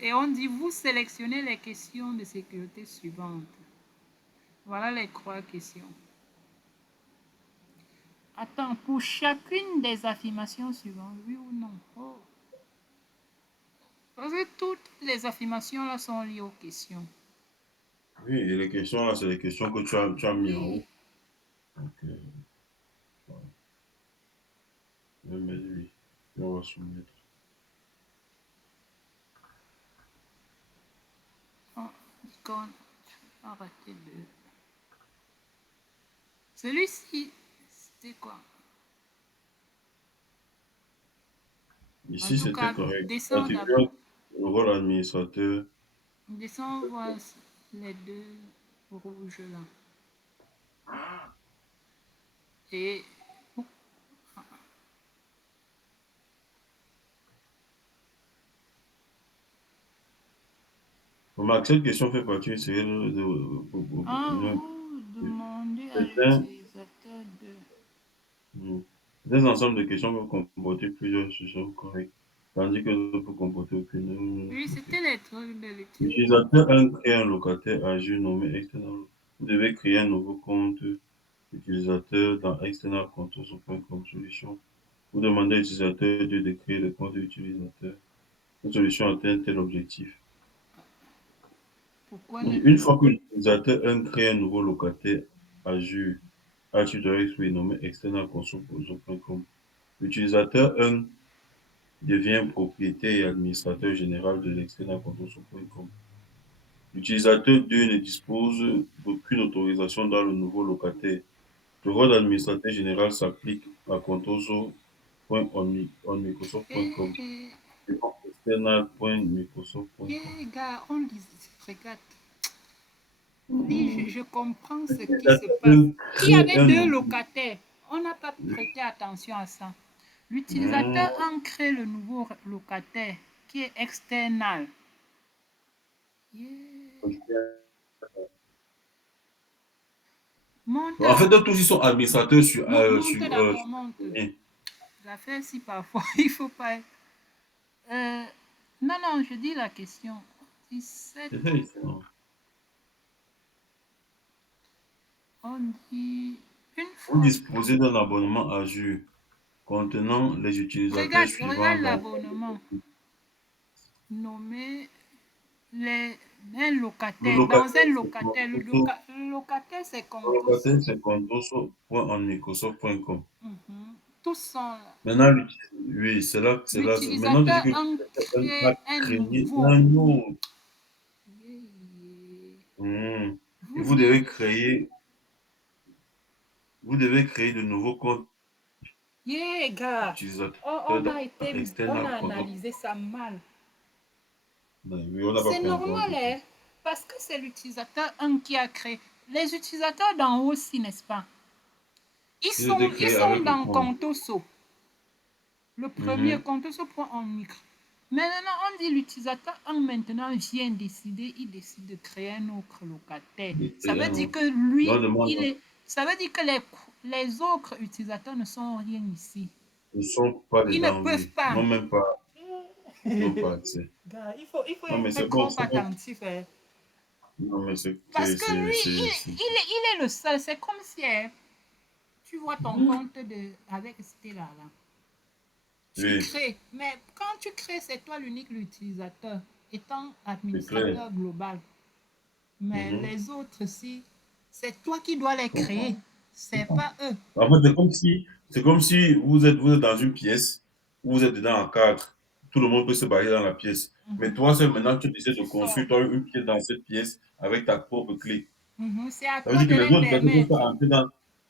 Et on dit, vous sélectionnez les questions de sécurité suivantes. Voilà les 3 questions. Attends, pour chacune des affirmations suivantes, oui ou non? Oh. Parce que toutes les affirmations là sont liées aux questions. Oui, et les questions là, c'est les questions que tu as mis en haut. Donc, je vais mettre oui. Et on va soumettre. Oh, icône, arrêtez de. Celui-ci, c'était quoi? En Ici, tout c'était cas, correct. descends d'abord. Attribue le rôle administrateur. Descends voir les 2 rouges là. Et Remarque, cette question fait partie d'une série en haut, demandez à certains, l'utilisateur de. des ensembles de questions peuvent comporter plusieurs solutions correctes, tandis que d'autres peuvent comporter aucune. Oui, Ok. c'était les trucs de l'utilisateur. L'utilisateur 1 crée un locataire Azure nommé External. Vous devez créer un nouveau compte utilisateur dans External Controls comme solution. Vous demandez à l'utilisateur 2 de créer le compte utilisateur. Cette solution atteint tel objectif. Pourquoi On ne... dit, une fois que l'utilisateur 1 crée un nouveau locataire Azure, Azure Directory nommé external.console.com, l'utilisateur 1 devient propriétaire et administrateur général de l'external.console.com. L'utilisateur 2 ne dispose d'aucune autorisation dans le nouveau locataire. Le rôle d'administrateur général s'applique à contoso.onmicrosoft.com Eh, et external.microsoft.com. gars, on lit, regarde. Oui, je comprends ce qui se passe. L'utilisateur Il y crée avait un deux nouveau. locataires. On n'a pas prêté attention à ça. Hmm. L'utilisateur en crée le nouveau locataire qui est external. Yeah. Monte En fait, d'abord. tous ils sont administrateurs sur, Monte d'abord, monte. sur- L'affaire, si parfois, il faut pas. Non, non, je dis la question. 17, C'est ça, ici, non? on dit une Vous fois. disposez d'un abonnement Azure contenant les utilisateurs Regarde, suivants regarde dans l'abonnement. Nommer les, un le locataire. Dans locataire, un c'est locataire, le locataire, c'est le Contoso. locataire, c'est contoso.onmicrosoft.com. Mhm. Tous sont là. Maintenant, oui, c'est là. Maintenant, je dis L'utilisateur que en l'utilisateur a crée un créé nouveau. un autre. Yeah. Hmm. Et Vous dites, vous devez créer de nouveaux comptes yeah, gars, utilisateurs on a été, dans on external a control. analysé ça mal. Oui, on n'a pas C'est pris en compte. normal, hein, parce que c'est l'utilisateur 1 qui a créé. Les utilisateurs d'en haut aussi, n'est-ce pas? Ils ont été Ils créés sont avec le dans compte. Contoso. Le premier Mhm. Contoso.onmicro. Maintenant, on dit l'utilisateur 1 maintenant vient décider, il décide de créer un autre locataire. De Ça créer veut un dire autre. que lui, On demande, il est. Ça veut dire que les autres utilisateurs ne sont rien ici. ils ne sont pas Ils ne dedans, peuvent oui. pas. Ils n'ont pas accès. Gars, il faut Non, mais être c'est bon, trop c'est bon. attentif, hein. Non, mais Parce que lui, c'est- il est le seul. C'est comme si hein, tu vois ton compte avec Stella là. Tu Oui, crées. Mais quand tu crées, c'est toi l'unique utilisateur, étant c'est clair. administrateur global. Mais Mhm. les autres, si, c'est toi qui dois les Je comprends. créer. C'est pas eux. En fait, c'est comme si vous êtes dans une pièce, vous êtes dedans en cadre. Tout le monde peut se balader dans la pièce. Mais Mhm. toi, seul maintenant, tu décides de Tu sors. construire toi, une pièce dans cette pièce avec ta propre clé. Mhm. C'est à Ça veut toi dire de que les les autres personnes ne peuvent permettre. pas entrer dans.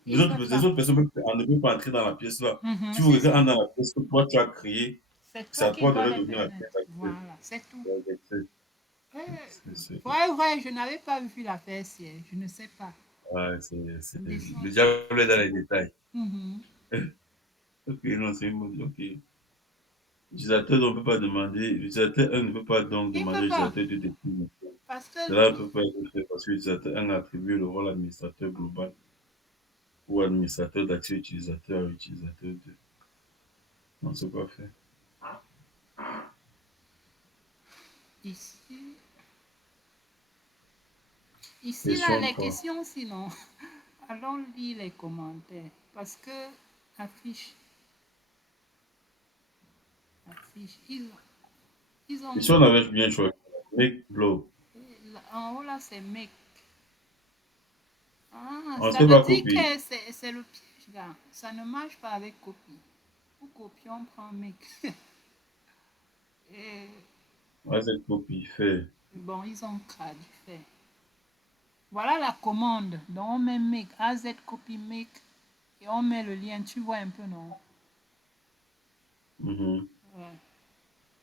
Ils ne peuvent Les pas. autres personnes ne peuvent pas entrer dans la pièce là. Mhm. Si vous C'est quelqu'un ça. entre dans la pièce que toi tu as créée, C'est c'est toi à qui toi de dois leur les donner la permettre. pièce accès. Voilà, c'est tout. C'est- Euh, c'est- ouais, ouais, je n'avais pas vu l'affaire si je ne sais pas. ouais, Des le choses. diable est dans les détails. Mhm. Ok, non, c'est une bonne. Ok. L'utilisateur ne peut pas demander, l'utilisateur 1 ne peut pas donc Il ne demander à peut pas. l'utilisateur de définir. Parce que Cela ne peut pas être fait parce que l'utilisateur 1 attribue le rôle administrateur global ou administrateur d'accès utilisateur à l'utilisateur 2. Non, c'est pas fait. ici, ici là, Question les 3. questions, sinon, allons lire les commentaires. Parce que affiche, affiche, ils ont Question, on mis. avait bien choisi. Make blow. En haut là, c'est mec. Ah, On ne ça sait veut pas dire copier. que c'est le piège, là. Ça ne marche pas avec copie. Pour copier, on prend mec. Et, On va copie, fait. bon, ils ont traduit, fait. Voilà la commande. Donc on met make, AZ copy make et on met le lien. Tu vois un peu, non? Mhm. Ouais.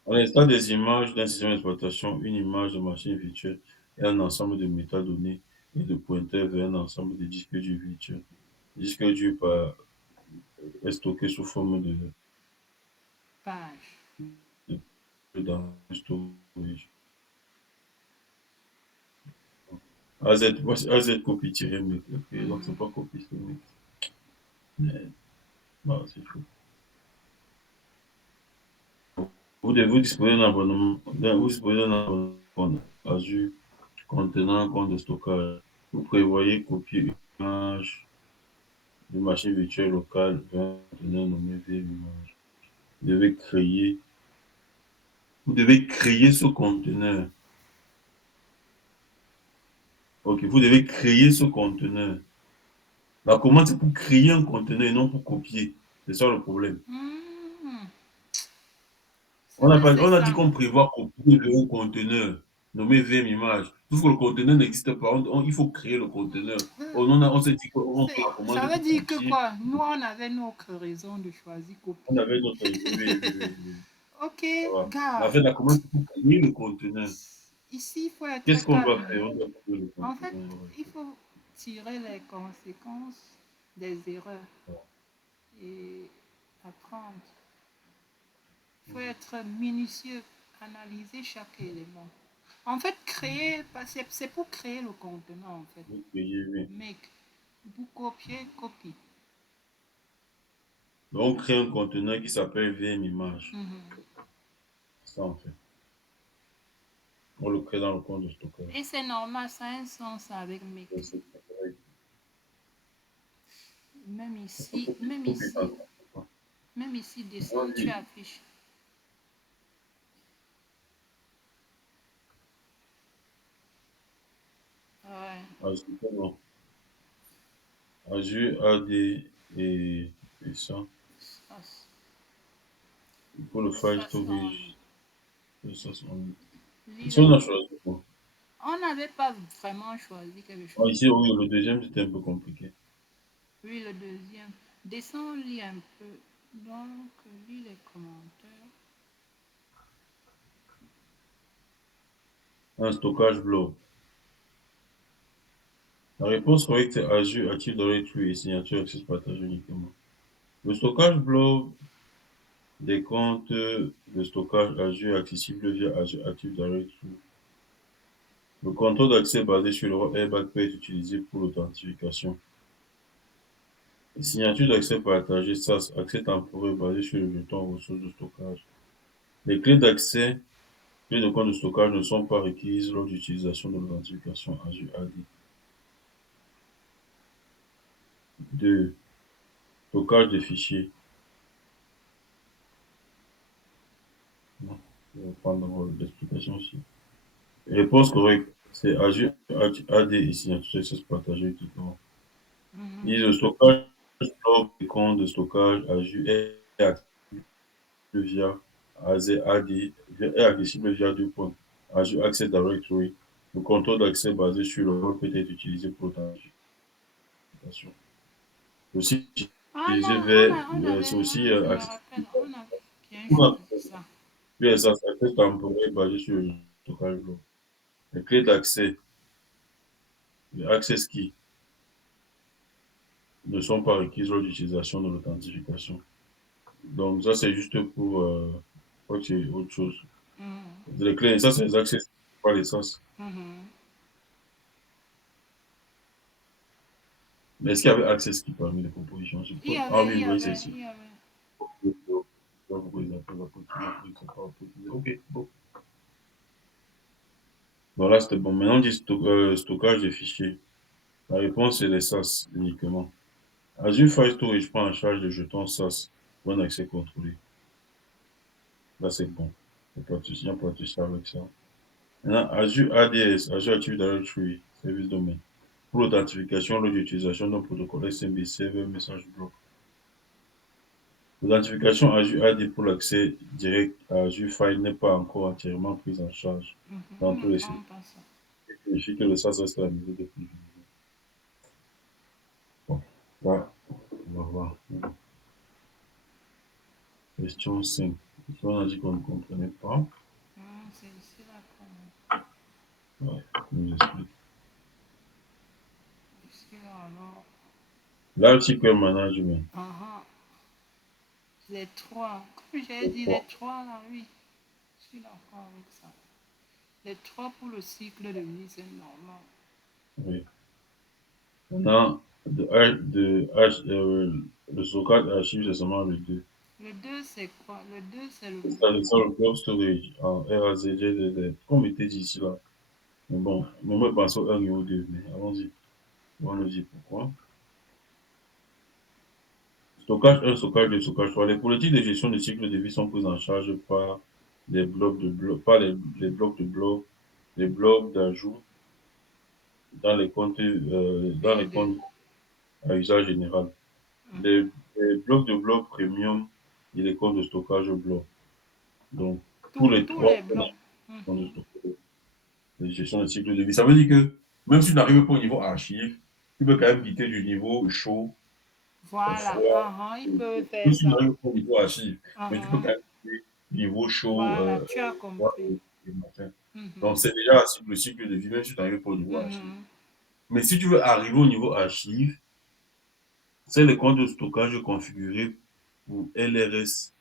À l'instant des images d'un système d'exploitation, une image de machine virtuelle et un ensemble de métadonnées et de pointeurs vers un ensemble de disques durs virtuels. Le disque dur est stocké sous forme Page. dans le storage. AZ copie-mec. Ok, donc c'est Mhm. pas copie, c'est mec. Mais, non, c'est fou. Vous disposez d'un abonnement, vous disposez d'un abonnement Azure contenant un compte de stockage. Vous prévoyez copier une image d'une machine virtuelle locale vers un conteneur nommé VM image. Vous devez créer Vous devez créer ce conteneur. Ok, vous devez créer ce conteneur. La commande, c'est pour créer un conteneur et non pour copier. C'est ça le problème. Hmm, c'est On a, vrai, c'est on a dit ça. qu'on prévoit copier un conteneur nommé VM image. Sauf que le conteneur n'existe pas. Il faut créer le conteneur. On s'est dit qu'on fait la Ça commande veut pour dire que copier. quoi? Nous, on avait notre raison de choisir On copier. avait notre. Oui, oui, oui, oui, oui. Ok, Ça va. Mais en gars, fait, la commande, c'est pour créer le conteneur. ici, il faut être Qu'est-ce qu'on doit calme. faire? On doit créer le En fait, conteneur. il faut tirer les conséquences des erreurs et apprendre. Il faut être minutieux, analyser chaque élément. En fait, créer, c'est pour créer le contenant, en fait. Oui, oui, oui. Make, pour copier, copie. Donc, on crée un conteneur qui s'appelle VM image. Mhm. Ça, en fait. On le crée dans le compte de stockage. Et c'est normal, ça a un sens avec make. C'est pareil. Même ici, même Copie, ici, pardon. même ici, descends, tu Vas-y. affiches. Ouais, Ah, c'est bon. Azure, AD et ça. ça, Il faut le file ça c'est en storage. Et ça, c'est en. lit Ça, on a le- choisi quoi? On n'avait pas vraiment choisi quelque Ah, chose. ici, oui, le deuxième, c'était un peu compliqué. Oui, le deuxième. Descends, lis un peu. Donc, lis les commentaires. Un stockage blob. La réponse correcte est Azure Active Directory et signature access partagé uniquement. Le stockage blob des comptes de stockage Azure accessible via Azure Active Directory. Le contrôle d'accès basé sur le roi airbag peut être utilisé pour l'authentification. Les signatures d'accès partagé SAS, accès temporaire basé sur le jeton ressources de stockage. Les clés d'accès, clés de compte de stockage ne sont pas requises lors d'utilisation de l'authentification Azure AD. 2. Stockage de fichiers. Non, je vais prendre l'explication aussi. Réponse correcte, c'est Azure AD et signature d'accès partagé uniquement. Mhm. Ils le stockage bloc des comptes de stockage Azure est accessible via AD, est accessible via deux points. Azure Access Directory. Le contrôle d'accès basé sur le rôle peut être utilisé pour l'authentification. Aussi Ah utilisé non, vers, c'est on aussi a, je me accessible rappelle, on a bien choisi ça. via ça, accès temporaire basé sur le stockage bloc. Les clés d'accès, les access keys ne sont pas requises lors d'utilisation de l'authentification. Donc ça, c'est juste pour, je crois que c'est autre chose. Mhm. Les clés, ça, c'est les accès, pas les sens. Mhm. Mais est-ce qu'il y avait access qui parmi les propositions? Il y Ah avait, oui, il y oui, avait, c'est il y avait. pourquoi ils appellent la ok, bon. Bon, là, c'était bon. Maintenant, on dit stockage des fichiers. La réponse, c'est les SAS uniquement. Azure File Storage prend en charge les jetons SAS pour un accès contrôlé. Là, c'est bon. Il n'y a pas de souci, il n'y a pas de souci avec ça. Maintenant, Azure ADS, Azure Active Directory, Service Domain. Pour l'authentification, lors de l'utilisation d'un protocole SMB Server Message Block. L'authentification Azure AD pour l'accès direct à Azure File n'est pas encore entièrement prise en charge Mhm. On dans tous les n'apprend services. pas ça. Il vérifie que le SAS reste à niveau de plus. Bon, là, on va voir. Question 5. Ici, on a dit qu'on ne comprenait pas. C'est ici là qu'on. Ouais, on nous explique. Ici là alors. L'article management. Ah, les trois. Comme j'ai dit, les Bon, trois là, oui. Je suis d'accord avec ça. Les trois pour le cycle de vie, c'est normal. oui. Maintenant, le stockage archive, c'est seulement le 2. Le 2 c'est quoi? Le 2 c'est le C'est bloc. ça, le blob storage en RAZGDD. Comme il était dit ici là. Mais bon, moi, je pense au 1 et au 2. Mais allons-y. On va nous dire pourquoi. Stockage 1, stockage 2, stockage 3. Les politiques de gestion de cycle de vie sont prises en charge par les blocs de blocs, pas les blocs de blocs, les blocs d'ajout dans les B2. comptes à usage général. Les, les blocs de blocs premium et les comptes de stockage blocs. Donc, tous les Tous trois les blocs. comptes de stockage, de gestion de cycle de vie. Ça veut dire que même si tu n'arrives pas au niveau archive, tu peux quand même quitter du niveau chaud au Voilà. froid. Il peut faire Même si tu ça. n'arrives pas au niveau archive, mais tu peux quand Uh-huh. même quitter du niveau chaud Voilà, tu as froid compris. et machin. Donc, Mhm. c'est déjà le cycle de vie, même si tu n'arrives pas au niveau archive. Mhm. Mais si tu veux arriver au niveau archive, c'est le compte de stockage configuré pour LRS,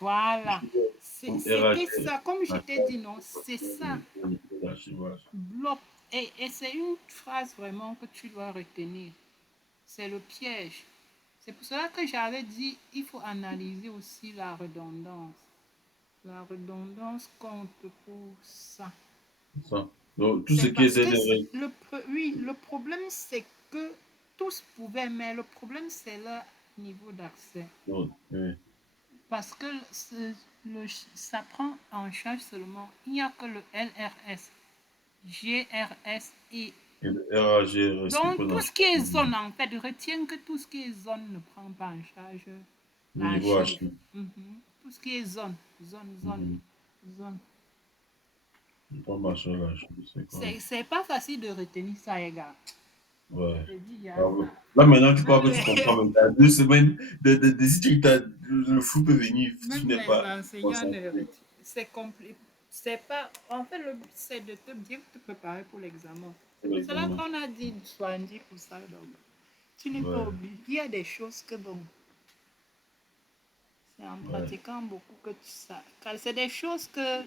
Voilà. C'était ça, comme je t'ai dit, non, c'est ça. l'archivage. Bloc. Et c'est une phrase vraiment que tu dois retenir. C'est le piège. C'est pour cela que j'avais dit, il faut analyser aussi la redondance. La redondance compte pour ça. Ça. Donc, tout ce C'est qui est parce que ZRS, oui, le problème c'est que tous pouvaient, mais le problème c'est leur niveau d'accès. donc, Parce que ça prend en charge seulement, il n'y a que le LRS, GRS et et le RAGRS qui donc prennent en tout ce charge qui est zone en fait, retiens que tout ce qui est zone ne prend pas en charge le niveau l'archive. archive. Tout ce qui est Mhm. zone. Je prends ma charge l'archive, c'est quoi? C'est pas facile de retenir ça, les gars. Ouais. Je dis, il y a Bravo. ça. Là, maintenant, tu crois que tu comprends, mais dans 2 semaines, le flou peut venir, tu Même n'es les pas enseignants ne concentré. retiennent. C'est compliqué. C'est pas. En fait, le but, c'est de te bien te préparer pour l'examen. C'est Pour pour cela l'examen. qu'on a dit 70 pour ça. Donc, tu n'es pas Ouais, obligé. Il y a des choses que, bon, c'est en ouais, pratiquant beaucoup que tu sais. Car c'est des choses que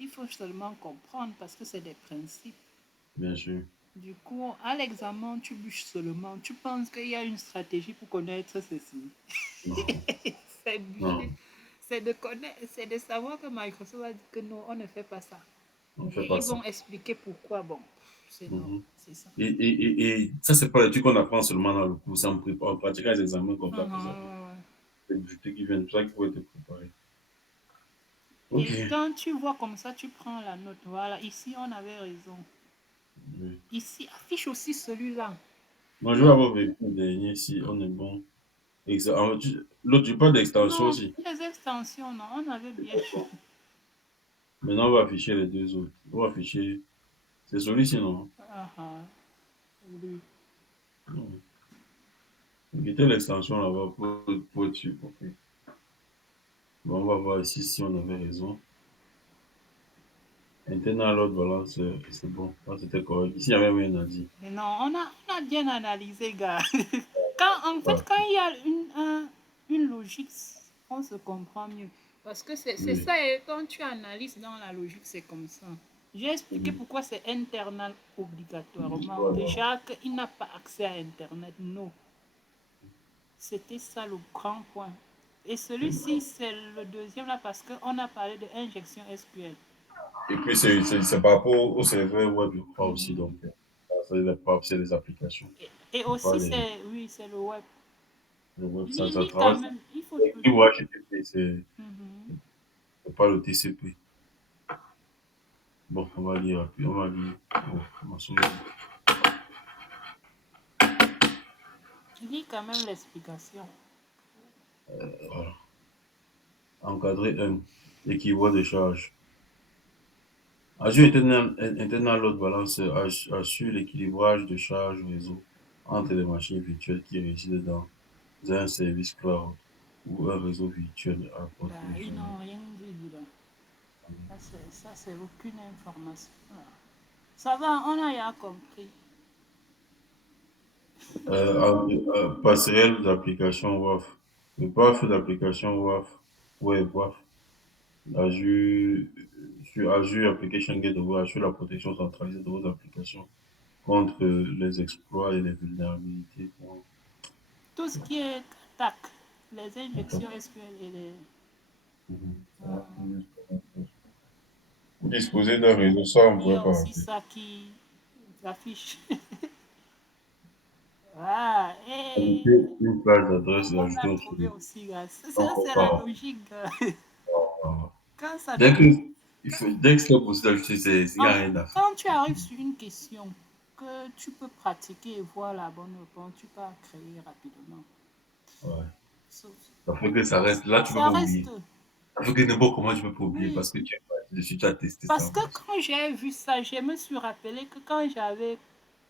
il faut seulement comprendre parce que c'est des principes. bien sûr. Du coup, à l'examen, tu bûches seulement. Tu penses qu'il y a une stratégie pour connaître ceci. Non, C'est bûcher. non, C'est de connaître, c'est de savoir que Microsoft a dit que non, on ne fait pas ça. on ne fait Et pas ils ça. vont expliquer pourquoi. Bon, c'est non, Mhm. c'est ça. Et ça, c'est pas le truc qu'on apprend seulement dans le cours, c'est en pratiquant les examens comme ça que ça vient. Ouais. C'est des trucs qui viennent, c'est pour ça qu'il faut être préparé. Ok. Et quand tu vois comme ça, tu prends la note. Voilà, ici, on avait raison. Oui. Ici, affiche aussi celui-là. Moi, je vais Donc, avoir vérifié le dernier si on est bon. L'autre, je parle d'extension non, aussi. les extensions, non, on avait bien. Maintenant, on va afficher les deux autres. On va afficher. C'est celui-ci, non? Ah, ah, oui. Non. Mettez l'extension là-bas pour être sûr. Ok. Bon, on va voir ici si on avait raison. Internal load balance, c'est bon. Là, c'était correct. Ici, il n'y avait rien à dire. Mais non, on a bien analysé, gars. En fait, Ah, quand il y a une logique, on se comprend mieux. Parce que c'est oui. ça, et quand tu analyses dans la logique, c'est comme ça. J'ai expliqué Mhm. pourquoi c'est internal obligatoirement. Voilà. Déjà qu'il n'a pas accès à Internet, non. C'était ça le grand point. Et celui-ci, c'est le deuxième là parce qu'on a parlé de injection SQL. Et puis, c'est par rapport au serveur web, je crois aussi. Mhm. Donc, c'est des applications. Et C'est pas aussi, oui, c'est le web. le web. Ça Lis quand travaille. même, il faut C'est toujours. HTTP, Mhm. c'est pas le TCP. Bon, on va lire. Puis on va lire. Bon, on va soulever. Lis quand même l'explication. Voilà. Encadré 1. Équivalent de charge. Azure Internal Load Balance assure l'équilibrage de charge réseau entre les machines virtuelles qui résident dans un service cloud ou un réseau virtuel à Bah, ils provisionner. n'ont rien dit là. Ça, c'est aucune information. Là. Ça va, on a ya compris. Passerelle d'application WAF. Le PAF d'application WAF, Web WAF, Azure, sur Azure Application Gateway assure la protection centralisée de vos applications contre les exploits et les vulnérabilités. Tout ce qui est attaque, les injections SQL et les. Vous disposez d'un réseau, ça on ne Il y pourrait a pas aussi rater. ça qui affiche. Ah, et Ajouter une plage d'adresse et on a ajouter un trouvé truc. aussi, là. On ne Ça, peut c'est pas la rater. logique, gars. Quand ça Dès que, tombe. dès que c'est possible d'ajouter, il n'y a En rien fait, à faire. quand tu arrives sur une question que tu peux pratiquer et voir la bonne réponse, tu peux créer rapidement. Ouais. Ça, Ça fait que ça reste. Là, tu peux ça pas reste, oublier. Ça fait que n'importe comment, tu peux pas oublier oui. parce que tu es dessus, tu as testé Parce ça. que quand j'ai vu ça, je me suis rappelé que quand j'avais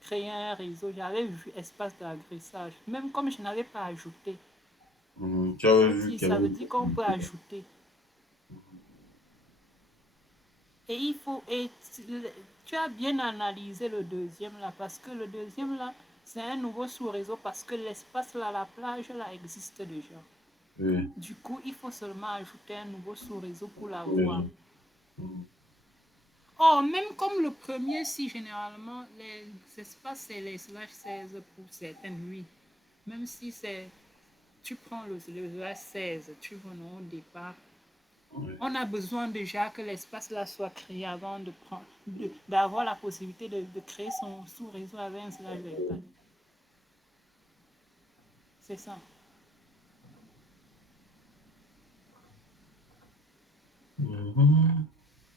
créé un réseau, j'avais vu espace d'agressage. Même comme je n'avais pas ajouté. Tu avais vu qu'il y Ça avait veut une dire qu'on peut possibilité. ajouter. Et il faut. Et tu as bien analysé le deuxième là, parce que le deuxième là, c'est un nouveau sous-réseau parce que l'espace là, la plage là, existe déjà. Oui. Du coup, il faut seulement ajouter un nouveau sous-réseau pour l'avoir. Oui. Mhm. Oh, même comme le premier, si généralement les espaces c'est les slash 16 pour certaines, oui. Même si c'est. Tu prends le slash 16, tu vois non, au départ. Oui. On a besoin déjà que l'espace là soit créé avant de prendre, d'avoir la possibilité de créer son sous-réseau avec un slash delta. C'est ça. Mhm.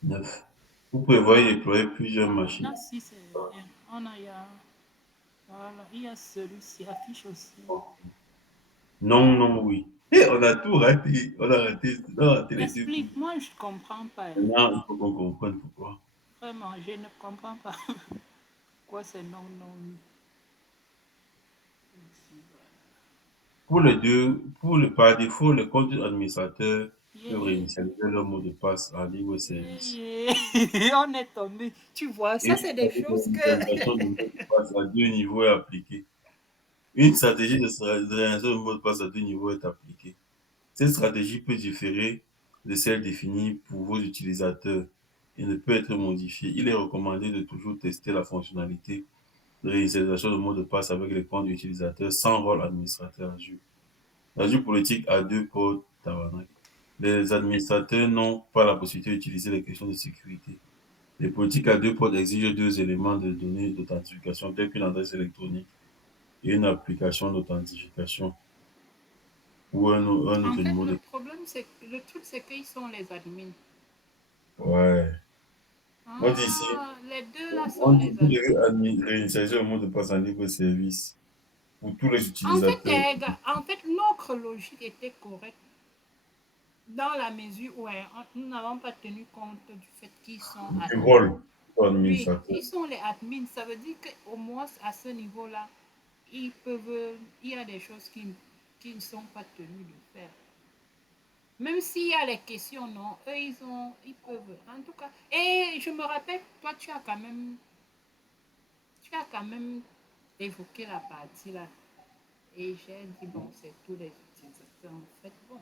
9. Vous prévoyez déployer plusieurs machines. Là, si c'est bien. On a, voilà, il y a celui-ci, affiche aussi. Non, non, oui. Et on a tout raté. On a raté les deux coups. Explique, moi je ne comprends pas. Maintenant, il faut qu'on comprenne pourquoi. Vraiment, je ne comprends pas. Quoi c'est non, non. Pour les deux, par défaut, les comptes administrateurs Yeah, peuvent yeah. réinitialiser leur mot de passe en libre service. Yeah, yeah. On est tombé. Tu vois, Et ça une c'est des stratégie de choses que. réinitialisation de mot de passe à deux niveaux est appliquée. Une stratégie de réinitialisation de mot de passe à deux niveaux est appliquée. Cette stratégie peut différer de celle définie pour vos utilisateurs et ne peut être modifiée. Il est recommandé de toujours tester la fonctionnalité de réinitialisation de mot de passe avec les comptes utilisateurs sans rôle administrateur Azure. L'Azure politique a deux ports tabarnak. Les administrateurs n'ont pas la possibilité d'utiliser les questions de sécurité. Les politiques à deux ports exigent deux éléments de données d'authentification tels qu'une adresse électronique et une application d'authentification ou un En autre fait, numéro le de... problème, c'est que le truc, c'est qu'ils sont les admins. Ouais. On dit ici, Ah, les deux là sont on dit les vous admins. devez réinitialiser le mot de passe en libre service pour tous les En fait, utilisateurs. en fait, notre logique était correcte dans la mesure où nous n'avons pas tenu compte du fait qu'ils sont Du admins. rôle pour Oui, administrateur. ils sont les admins. Ça veut dire qu'au moins à ce niveau-là, ils peuvent, il y a des choses qui ne sont pas tenus de faire. Même s'il y a les questions, non, eux, ils peuvent. En tout cas, et je me rappelle, toi, tu as quand même évoqué la partie là. Et j'ai dit, bon, c'est tous les utilisateurs. En fait, bon,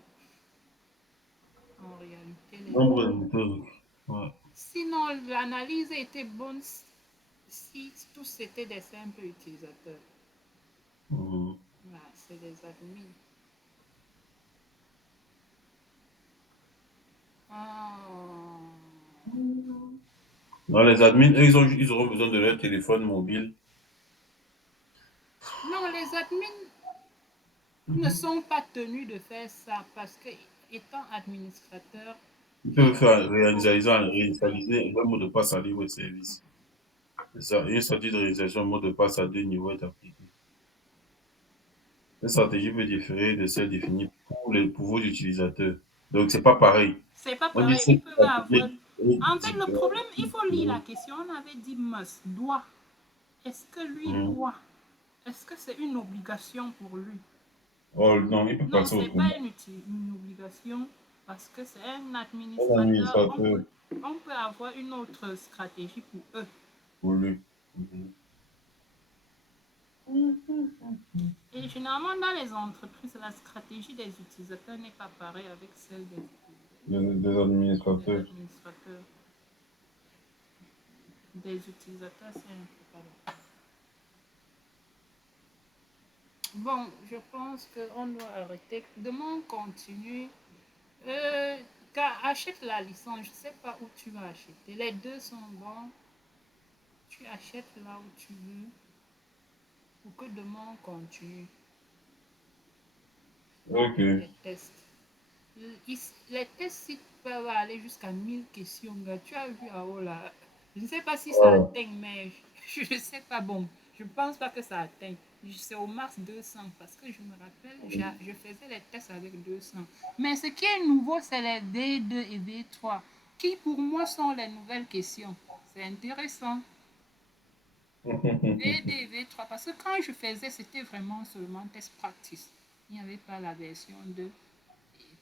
en réalité, Nombre de moutons. Ouais. sinon, l'analyse était bonne si tous étaient des simples utilisateurs. Mhm. Voilà, c'est des admins. Ah. Non, les admins, eux, ils auront besoin de leur téléphone mobile. Non, les admins ne sont pas tenus de faire ça parce que, étant administrateur, Ils peuvent ils, faire oh, oui, réinitialiser leur mot de passe en libre service. C'est ça. Une stratégie de réalisation mot de passe à deux niveaux est appliquée. Cette stratégie peut différer de celle définie pour vos utilisateurs. Donc, c'est pas pareil. c'est pas On dit pareil. Ils cette peuvent avoir. stratégie est En fait, le problème, il faut lire la différente. question. On avait dit must, doit. Est-ce que lui Mhm. doit? Est-ce que c'est une obligation pour lui? Oh non, il peut Non, passer c'est pas autrement. une obligation parce que c'est un Un administrateur. administrateur On peut avoir une autre stratégie pour eux. pour lui. Mhm. Et généralement, dans les entreprises, la stratégie des utilisateurs n'est pas pareille avec celle Des des administrateurs. administrateurs. Des utilisateurs, c'est un peu pareil. Bon, je pense qu'on doit arrêter. Demain, on continue. Euh, Achète la licence. Je ne sais pas où tu vas acheter. Les deux sont bons. Tu achètes là où tu veux pour que demain, on continue Ok. les tests. Les tests sites peuvent aller jusqu'à 1000 questions, gars. Tu as vu en haut là. Je ne sais pas si ça Ouais. atteint, mais je ne sais pas. Bon, je ne pense pas que ça atteint. C'est au max 200 parce que je me rappelle, je faisais les tests avec 200. Mais ce qui est nouveau, c'est les V2 et V3 qui pour moi sont les nouvelles questions. C'est intéressant. V2 et V3 parce que quand je faisais, c'était vraiment seulement test practice. Il n'y avait pas la version 2.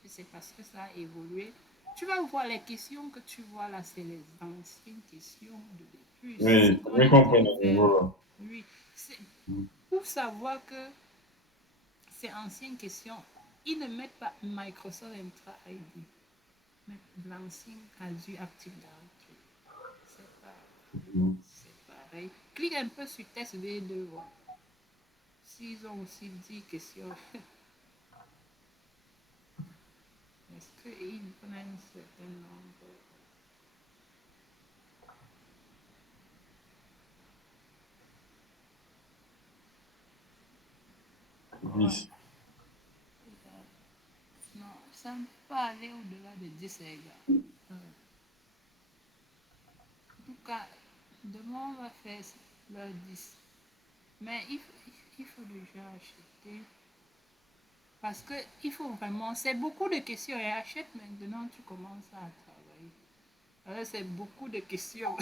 Et c'est parce que ça a évolué. Tu vas voir les questions que tu vois là, c'est les anciennes questions de depuis. Ce Oui, qu'on j'ai est en compris train de le faire niveau là. là. Oui, c'est pour savoir que ces anciennes questions, ils ne mettent pas Microsoft Entra ID, mais l'ancien Azure Active Directory. C'est pas, Mhm. c'est pareil. Clique un peu sur test V2, voir. S'ils ont aussi 10 questions, est-ce qu'ils prennent un certain nombre? Ouais. 10. Non, ça ne peut pas aller au-delà de 10 les gars. En tout cas, demain on va faire le 10. Mais il faut déjà acheter. Parce que il faut vraiment. C'est beaucoup de questions. Et achète maintenant, tu commences à travailler. Alors, c'est beaucoup de questions.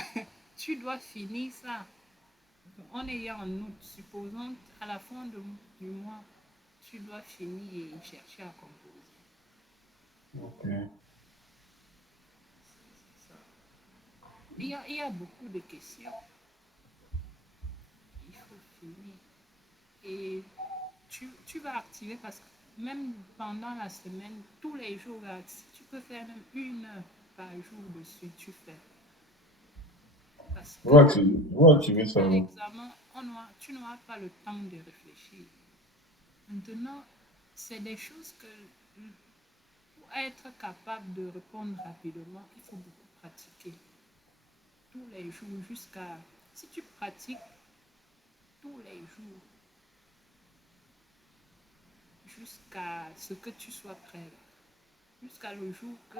Tu dois finir ça. On est en août. Supposons à la fin du mois, tu dois finir et chercher à composer. Ok. C'est ça. Il y a beaucoup de questions. Il faut finir. Et tu vas activer parce que même pendant la semaine, tous les jours, là, si tu peux faire même 1 heure par jour dessus, tu fais. Parce que On va activer ça. à Ouais. l'examen, tu n'auras pas le temps de réfléchir. Maintenant, c'est des choses que pour être capable de répondre rapidement, il faut beaucoup pratiquer. Tous les jours, jusqu'à... Si tu pratiques tous les jours, jusqu'à ce que tu sois prêt, jusqu'à le jour que...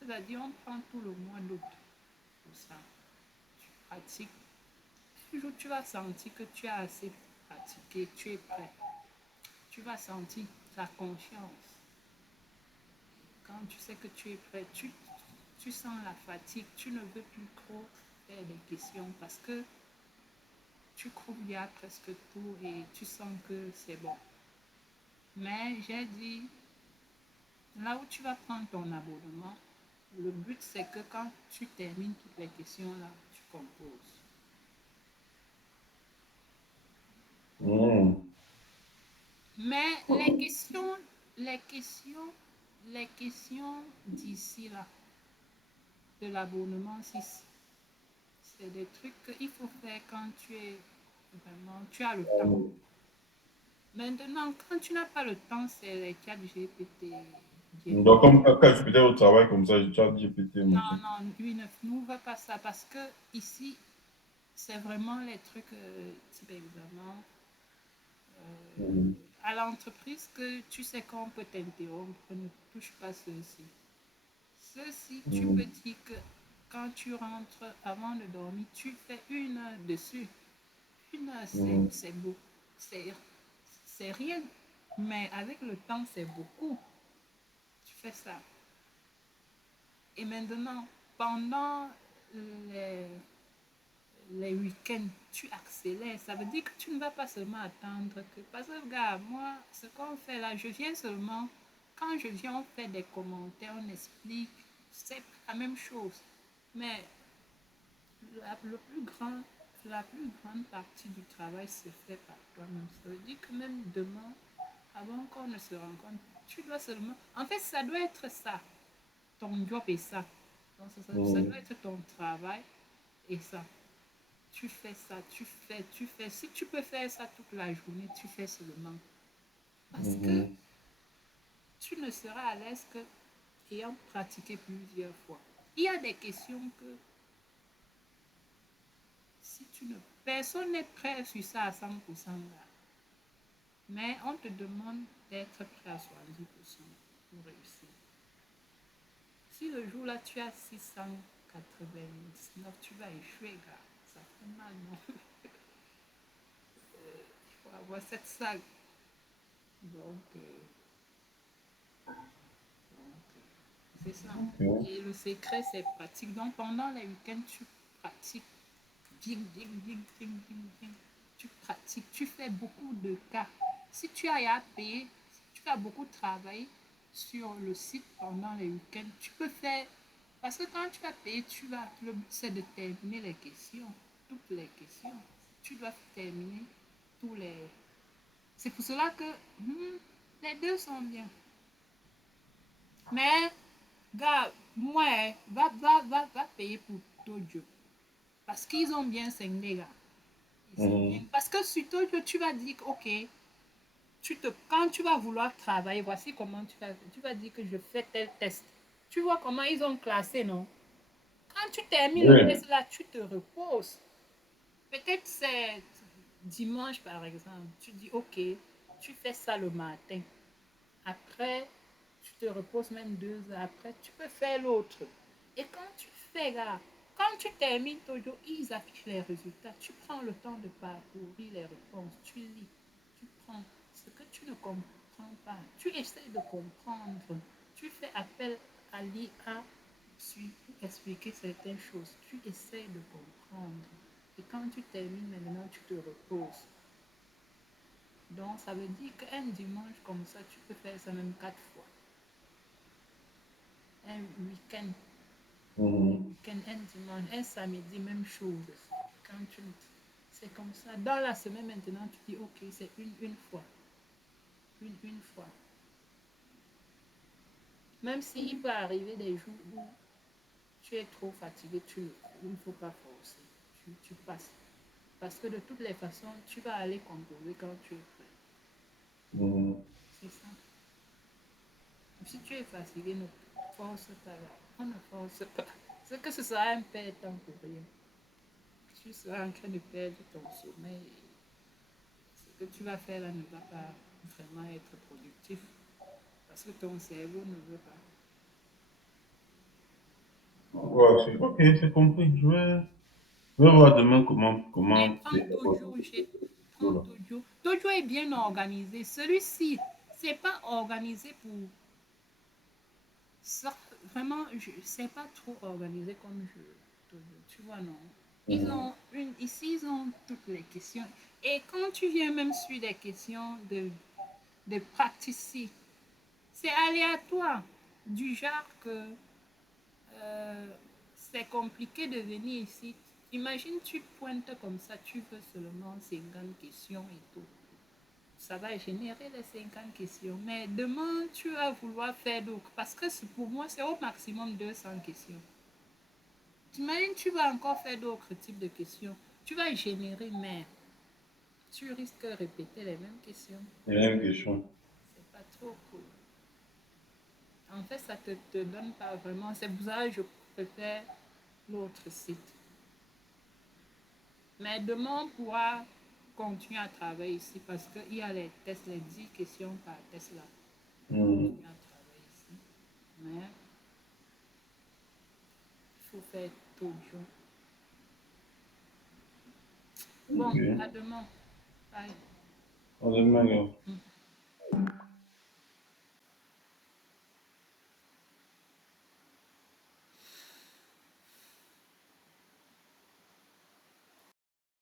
C'est-à-dire, on prend tout le mois d'août pour ça. Tu pratiques. Un jour, tu vas sentir que tu as assez pratiqué, tu es prêt. Tu vas sentir ta confiance. Quand tu sais que tu es prêt, tu sens la fatigue, tu ne veux plus trop faire des questions parce que tu trouves bien presque tout et tu sens que c'est bon. Mais j'ai dit, là où tu vas prendre ton abonnement, le but c'est que quand tu termines toutes les questions là, tu composes. Mhm. Mais les questions d'ici là, de l'abonnement 6, c'est des trucs qu'il faut faire quand tu as le temps. Maintenant, quand tu n'as pas le temps, c'est les chat GPT. Donc, comme quand je faisais au travail comme ça, tu as dit GPT, mon Non, truc. non, lui ne n'ouvre pas ça parce que ici, c'est vraiment les trucs type examen. Mhm. À l'entreprise que tu sais qu'on peut t'interrompre, ne touche pas ceci. Ceci, tu peux Mhm. dire que quand tu rentres avant de dormir, tu fais 1 heure dessus. 1 heure, Mhm. c'est beau. C'est, c'est rien. Mais avec le temps, c'est beaucoup. Tu fais ça. Et maintenant, pendant les, les week-ends, tu accélères. Ça veut dire que tu ne vas pas seulement attendre que... Parce que, regarde, moi, ce qu'on fait là, je viens seulement... Quand je viens, on fait des commentaires, on explique. C'est la même chose. Mais la plus grande partie du travail se fait par toi-même. Ça veut dire que même demain, avant qu'on ne se rencontre, tu dois seulement... En fait, ça doit être ça. Ton job est ça. Donc, ça doit Mhm. être ton travail et ça. Tu fais ça, tu fais. Si tu peux faire ça toute la journée, tu fais seulement. Parce que Mhm. tu ne seras à l'aise que ayant pratiqué plusieurs fois. Il y a des questions que si tu ne... Personne n'est prêt sur ça à 100% là. Mais on te demande d'être prêt à 70% pour réussir. Si le jour-là, tu as 699, tu vas échouer, gars. Ça fait mal, non? Il faut avoir cette salle. Donc, c'est ça. Ok. Et le secret, c'est pratique. Donc, pendant les week-ends, tu pratiques. Ding, ding, ding, ding, ding, ding. Tu pratiques. Tu fais beaucoup de cas. Si tu as à payer, si tu as beaucoup travaillé sur le site pendant les week-ends, tu peux faire. Parce que quand tu vas payer, le but c'est de terminer les questions. Toutes les questions. Tu dois terminer tous les. C'est pour cela que les deux sont bien. Mais, gars, moi, va payer pour Tojo. Parce qu'ils ont bien scindé, gars. Ils sont bien. Mhm. Parce que sur Tojo, tu vas dire, ok, quand tu vas vouloir travailler, voici comment tu vas dire que je fais tel test. Tu vois comment ils ont classé, non? Quand tu termines le Oui. test là, tu te reposes. Peut-être c'est dimanche, par exemple. Tu dis, ok, tu fais ça le matin. Après, tu te reposes même 2 heures après, tu peux faire l'autre. Et quand tu fais là, quand tu termines ton jour, ils affichent les résultats. Tu prends le temps de parcourir les réponses. Tu lis. Tu prends ce que tu ne comprends pas. Tu essaies de comprendre. Tu fais appel à l'IA pour expliquer certaines choses. Tu essaies de comprendre. Et quand tu termines maintenant, tu te reposes. Donc, ça veut dire qu'un dimanche comme ça, tu peux faire ça même 4 fois. Un week-end, Mhm. un dimanche, un samedi, même chose. Quand tu, c'est comme ça. Dans la semaine maintenant, tu dis, ok, c'est une fois. Une fois. Même s'il peut arriver des jours où tu es trop fatigué, il ne faut pas forcer. Tu passes. Parce que de toutes les façons, tu vas aller composer quand tu es prêt. Mhm. C'est ça. Si tu es fatigué, ne force pas. On ne force pas. C'est que ce sera un perte temps pour rien. Tu seras en train de perdre ton sommeil. Ce que tu vas faire là ne va pas vraiment être productif. Parce que ton cerveau ne veut pas. Ouais, ok, c'est compris. Je vais voir demain Mais comment prends faire toujours, prends là. toujours. Toujours est bien organisé. Celui-ci, c'est pas organisé pour ça. Vraiment, c'est pas trop organisé comme je. Tu vois, non. Mhm. Ici, ils ont toutes les questions. Et quand tu viens même sur des questions de practice, c'est aléatoire. Du genre que c'est compliqué de venir ici. Imagine, tu pointes comme ça, tu veux seulement 50 questions et tout. Ça va générer les 50 questions. Mais demain, tu vas vouloir faire d'autres. Parce que pour moi, c'est au maximum 200 questions. T'imagines, tu vas encore faire d'autres types de questions. Tu vas générer, mais tu risques de répéter les mêmes questions. Et la même question. C'est pas trop cool. En fait, ça te donne pas vraiment. C'est pour ça que je préfère l'autre site. Mais demain, on pourra continuer à travailler ici parce qu'il y a les tests, les 10 questions par test là. On Mhm. continue à travailler ici. Mais il faut faire tout le jour. Bon, Ok. à demain. Bye. On est